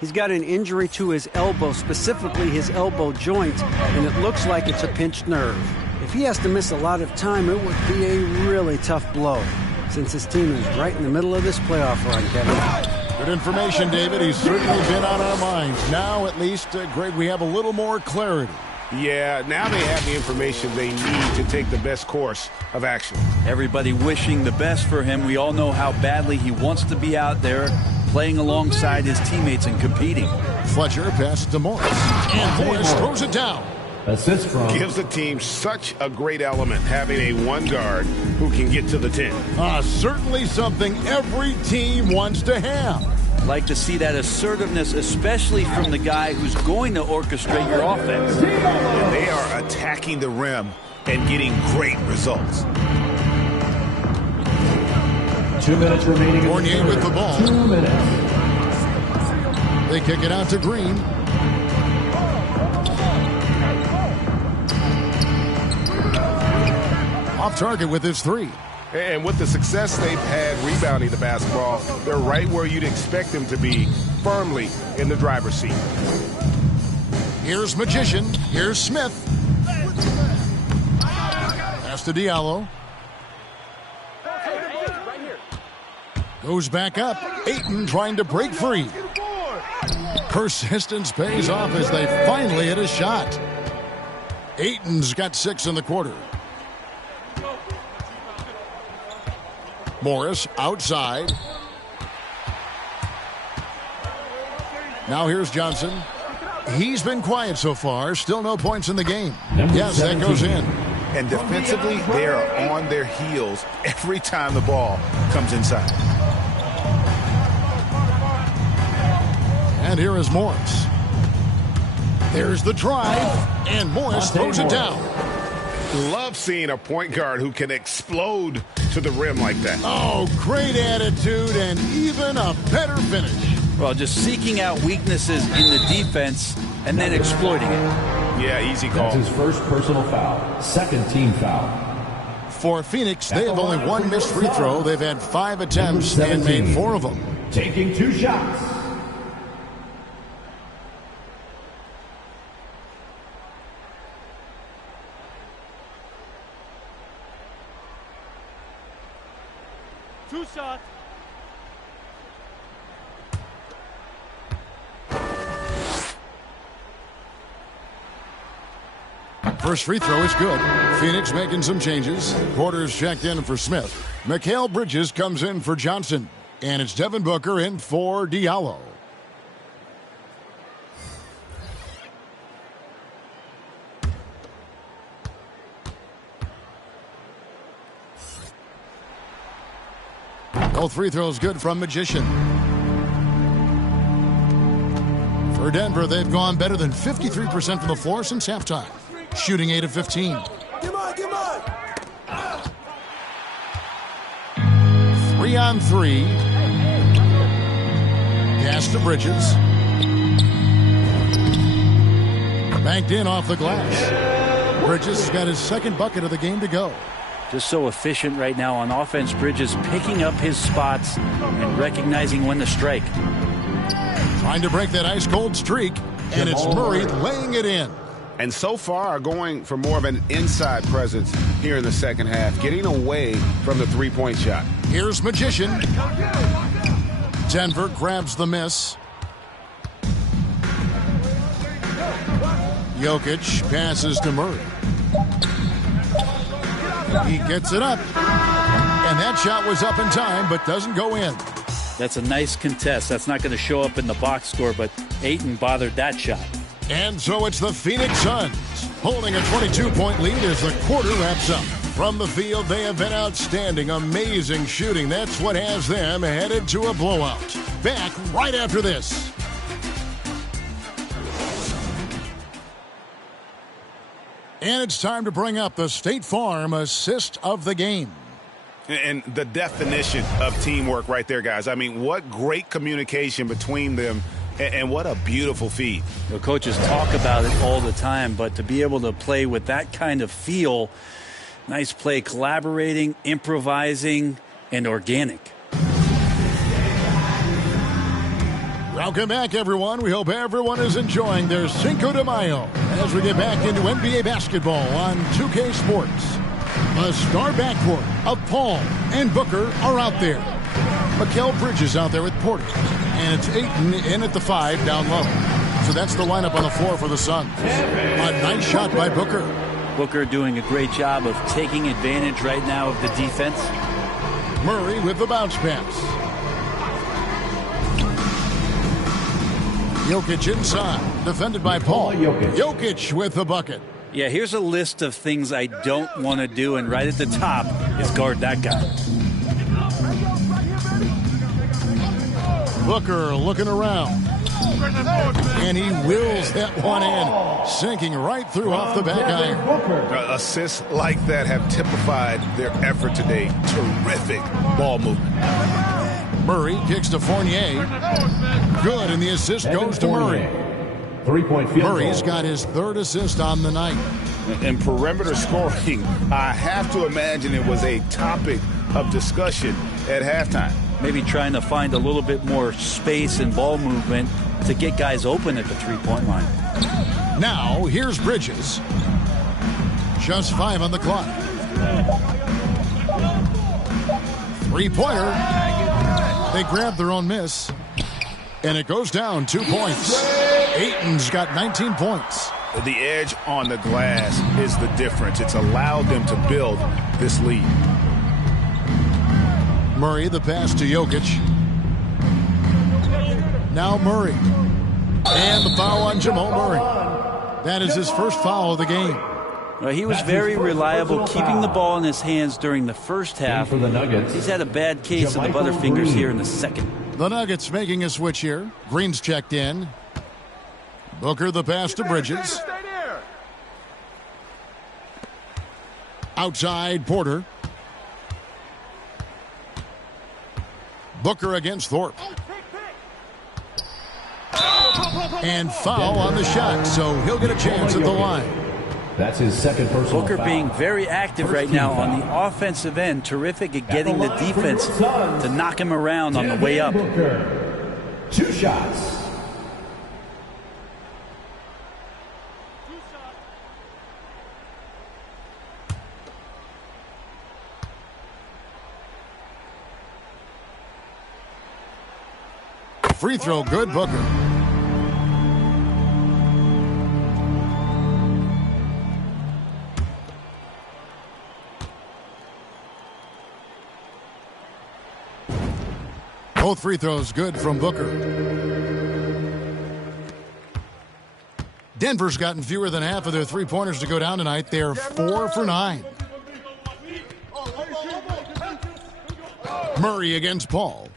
He's got an injury to his elbow, specifically his elbow joint, and it looks like it's a pinched nerve. If he has to miss a lot of time, it would be a really tough blow, since his team is right in the middle of this playoff run, Kevin. Good information, David. He's certainly been on our minds. Now, at least, Greg, we have a little more clarity. Yeah, now they have the information they need to take the best course of action. Everybody wishing the best for him. We all know how badly he wants to be out there, playing alongside his teammates and competing. Fletcher passes to Morris. And Morris throws it down. Assist from. Gives the team such a great element, having a 1 guard who can get to the 10. Certainly something every team wants to have. Like to see that assertiveness, especially from the guy who's going to orchestrate your offense. And they are attacking the rim and getting great results. 2 minutes remaining. Fournier with the ball. 2 minutes. They kick it out to Green. Off target with his 3. And with the success they've had rebounding the basketball, they're right where you'd expect them to be, firmly in the driver's seat. Here's Magician. Here's Smith. Pass to Diallo. Goes back up. Ayton trying to break free. Persistence pays off as they finally hit a shot. Ayton's got 6 in the quarter. Morris outside. Now here's Johnson. He's been quiet so far. Still no points in the game. Yes, that goes in. And defensively, they are on their heels every time the ball comes inside. And here is Morris. There's the drive, and Morris throws it down. Love seeing a point guard who can explode to the rim like that. Oh, great attitude and even a better finish. Well, just seeking out weaknesses in the defense and then exploiting it. Yeah, easy call. That's his first personal foul. Second team foul. For Phoenix, they have only one missed free throw. They've had 5 attempts and made 4 of them. Taking 2 shots. Two shots. First free throw is good. Phoenix making some changes. Porter's checked in for Smith. Mikal Bridges comes in for Johnson. And it's Devin Booker in for Diallo. Both free throws good from Magician. For Denver, they've gone better than 53% from the floor since halftime. Shooting 8 of 15. 3 on 3. Pass to Bridges. Banked in off the glass. Bridges has got his second bucket of the game to go. Just so efficient right now on offense. Bridges picking up his spots and recognizing when to strike. Trying to break that ice-cold streak, and it's Murray laying it in. And so far going for more of an inside presence here in the second half, getting away from the three-point shot. Here's Magician. Denver grabs the miss. Jokic passes to Murray. He gets it up. And that shot was up in time, but doesn't go in. That's a nice contest. That's not going to show up in the box score, but Ayton bothered that shot. And so it's the Phoenix Suns holding a 22-point lead as the quarter wraps up. From the field, they have been outstanding, amazing shooting. That's what has them headed to a blowout. Back right after this. And it's time to bring up the State Farm assist of the game. And the definition of teamwork right there, guys. I mean, what great communication between them, and what a beautiful feed. The coaches talk about it all the time, but to be able to play with that kind of feel, nice play, collaborating, improvising, and organic. Welcome back, everyone. We hope everyone is enjoying their Cinco de Mayo as we get back into NBA basketball on 2K Sports. The star backcourt of Paul and Booker are out there. Mikal Bridges out there with Porter. And it's Ayton in at the 5 down low. So that's the lineup on the floor for the Suns. A nice shot by Booker. Booker doing a great job of taking advantage right now of the defense. Murray with the bounce pass. Jokic inside, defended by Paul. Jokic with the bucket. Yeah, here's a list of things I don't want to do, and right at the top is guard that guy. Booker looking around. And he wills that one in, sinking right through off the back iron. Assists like that have typified their effort today. Terrific ball movement. Murray kicks to Fournier. Good, and the assist goes to Murray. 3-point field goal. Murray's got his third assist on the night. And perimeter scoring, I have to imagine it was a topic of discussion at halftime. Maybe trying to find a little bit more space and ball movement to get guys open at the three-point line. Now, here's Bridges. Just 5 on the clock. Three-pointer. They grab their own miss. And it goes down 2 points. Ayton's got 19 points. The edge on the glass is the difference. It's allowed them to build this lead. Murray, the pass to Jokic. Now Murray. And the foul on Jamal Murray. That is his first foul of the game. Well, he was very reliable, keeping the ball in his hands during the first half. For the Nuggets, he's had a bad case of the butterfingers here in the second. The Nuggets making a switch here. Green's checked in. Booker the pass to Bridges. Outside Porter. Booker against Thorpe. And foul on the shot, so he'll get a chance at the line. That's his second personal Booker foul. being very active right now on the offensive end. Terrific at getting the defense to knock him around on the way up. Booker, 2 shots. Free throw good, Booker. Both free throws good from Booker. Denver's gotten fewer than half of their three-pointers to go down tonight. They're 4 for 9. Murray against Paul.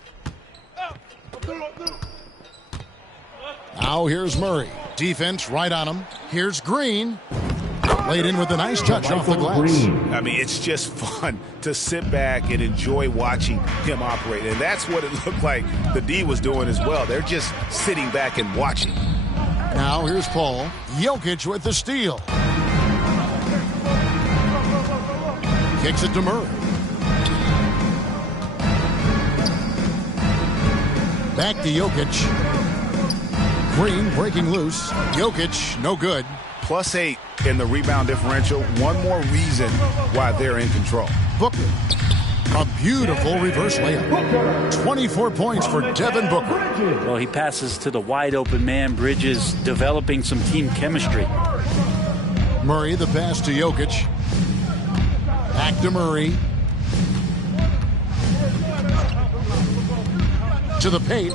Now here's Murray. Defense right on him. Here's Green. Laid in with a nice touch off the glass. I mean, it's just fun to sit back and enjoy watching him operate. And that's what it looked like the D was doing as well. They're just sitting back and watching. Now here's Paul. Jokic with the steal. Kicks it to Murray. Back to Jokic. Green breaking loose. Jokic, no good. +8 in the rebound differential. One more reason why they're in control. Booker. A beautiful reverse layup. 24 points for Devin Booker. Well, he passes to the wide open man. Bridges developing some team chemistry. Murray the pass to Jokic. Back to Murray. To the paint.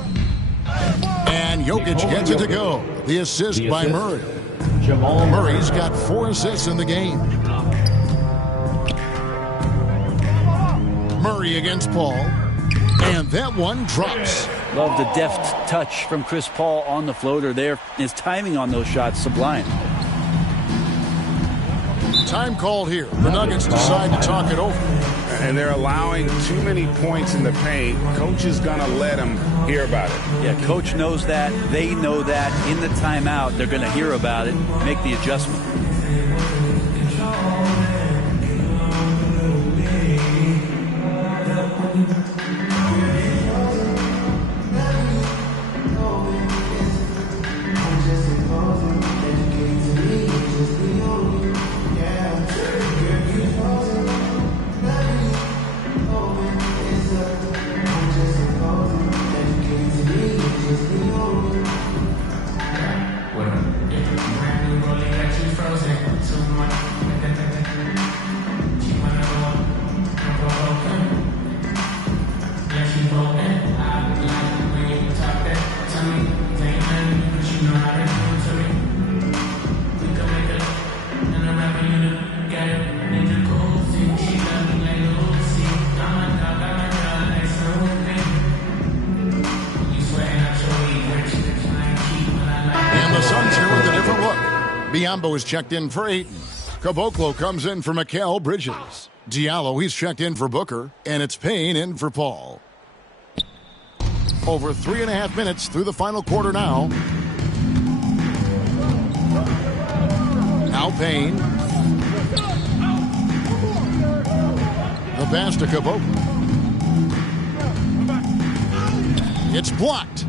And Jokic gets it to go. The assist by Murray. Murray's got 4 assists in the game. Murray against Paul. And that one drops. Love the deft touch from Chris Paul on the floater there. His timing on those shots sublime. Time called here. The Nuggets decide to talk it over. And they're allowing too many points in the paint. Coach is going to let them hear about it. Yeah, coach knows that. They know that. In the timeout, they're going to hear about it, make the adjustment. Biombo is checked in for Ayton. Caboclo comes in for Mikal Bridges. Diallo, he's checked in for Booker. And it's Payne in for Paul. Over 3.5 minutes through the final quarter now. Now Payne. The pass to Caboclo. It's blocked.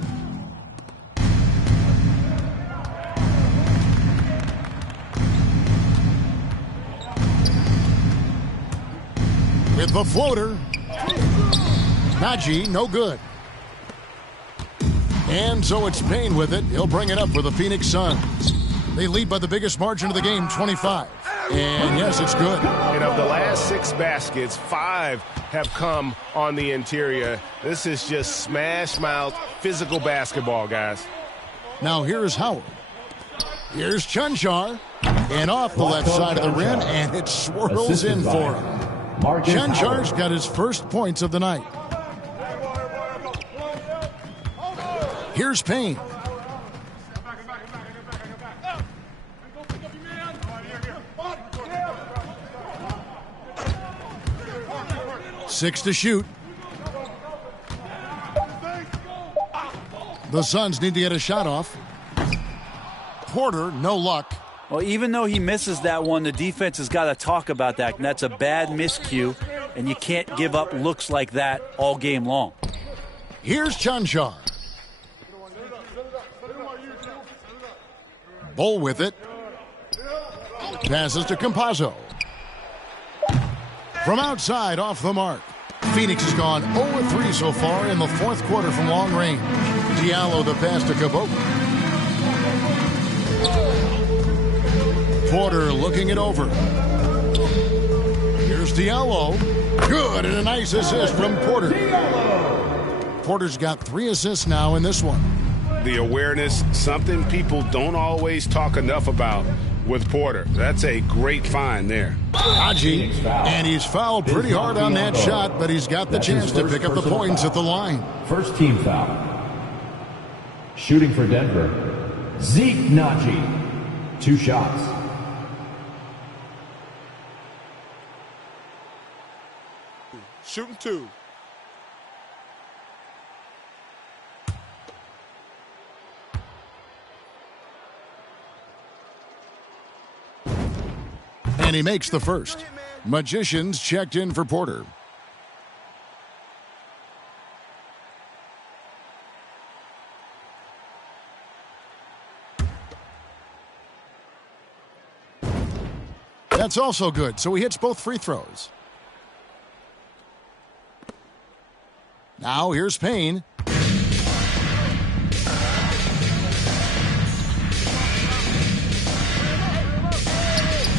With the floater. Najee, no good. And so it's Payne with it. He'll bring it up for the Phoenix Suns. They lead by the biggest margin of the game, 25. And yes, it's good. And of the last 6 baskets, 5 have come on the interior. This is just smash mouth, physical basketball, guys. Now here's Howard. Here's Chunchar. And off the left side of the rim, and it swirls in for him. Chunchar's got his first points of the night. Here's Payne. Six to shoot. The Suns need to get a shot off. Porter, no luck. Well, even though he misses that one, the defense has got to talk about that. And that's a bad miscue, and you can't give up looks like that all game long. Here's Chunchar. Bull with it. Passes to Campazzo. From outside, off the mark. Phoenix has gone 0-3 so far in the fourth quarter from long range. Diallo the pass to Cabot. Porter looking it over. Here's Diallo. Good, and a nice assist from Porter. Porter's got 3 assists now in this one. The awareness, something people don't always talk enough about with Porter. That's a great find there. Haji, and he's fouled pretty hard on that shot, but he's got the chance to pick up the points at the line. First team foul. Shooting for Denver, Zeke Naji. 2 shots. Shooting 2. And he makes the first. Magicians checked in for Porter. That's also good, so he hits both free throws. Now here's Payne.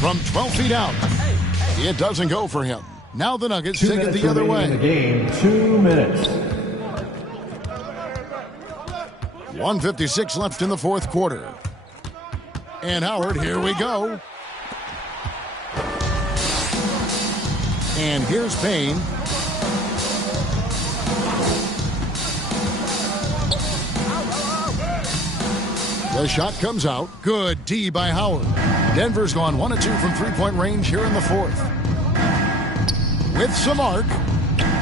From 12 feet out. It doesn't go for him. Now the Nuggets take it the other way. In the game, 2 minutes. 1:56 left in the fourth quarter. And Howard, here we go. And here's Payne. The shot comes out. Good D by Howard. Denver's gone 1 of 2 from three-point range here in the fourth. With some arc.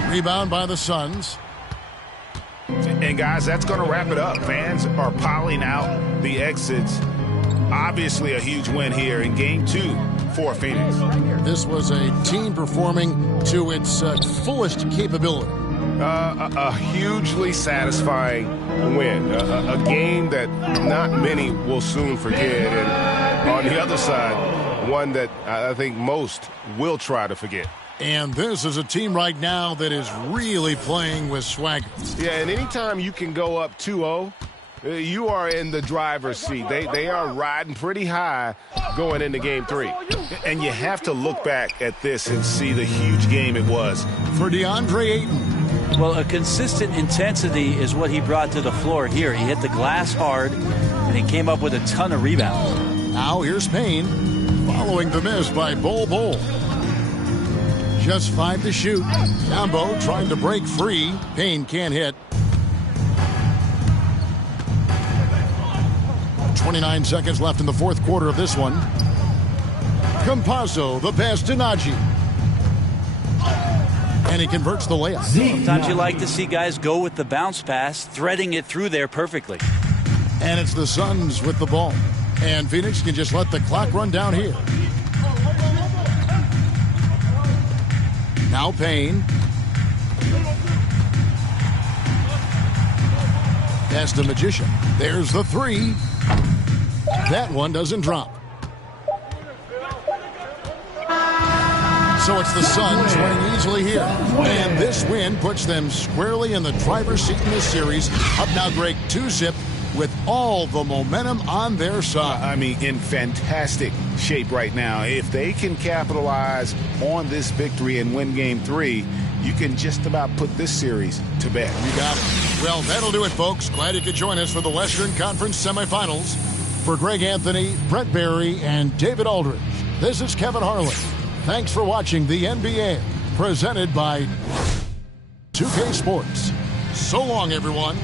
Rebound by the Suns. And guys, that's going to wrap it up. Fans are piling out the exits. Obviously a huge win here in game 2 for Phoenix. This was a team performing to its fullest capability. A hugely satisfying win. A game that not many will soon forget. And on the other side, one that I think most will try to forget. And this is a team right now that is really playing with swagger. Yeah, and anytime you can go up 2-0, you are in the driver's seat. They are riding pretty high going into game 3. And you have to look back at this and see the huge game it was. For DeAndre Ayton. Well, a consistent intensity is what he brought to the floor here. He hit the glass hard, and he came up with a ton of rebounds. Now here's Payne, following the miss by Bol. Just 5 to shoot. Yambo trying to break free. Payne can't hit. 29 seconds left in the fourth quarter of this one. Campazzo, the pass to Naji. And he converts the layup. Sometimes you like to see guys go with the bounce pass, threading it through there perfectly. And it's the Suns with the ball. And Phoenix can just let the clock run down here. Now Payne. Pass the Magician. There's the 3. That one doesn't drop. So it's the Suns winning easily here. And this win puts them squarely in the driver's seat in this series. Up now, Greg, 2-zip with all the momentum on their side. I mean, in fantastic shape right now. If they can capitalize on this victory and win game 3, you can just about put this series to bed. You got it. Well, that'll do it, folks. Glad you could join us for the Western Conference semifinals. For Greg Anthony, Brett Barry, and David Aldridge, this is Kevin Harlan. Thanks for watching the NBA, presented by 2K Sports. So long, everyone.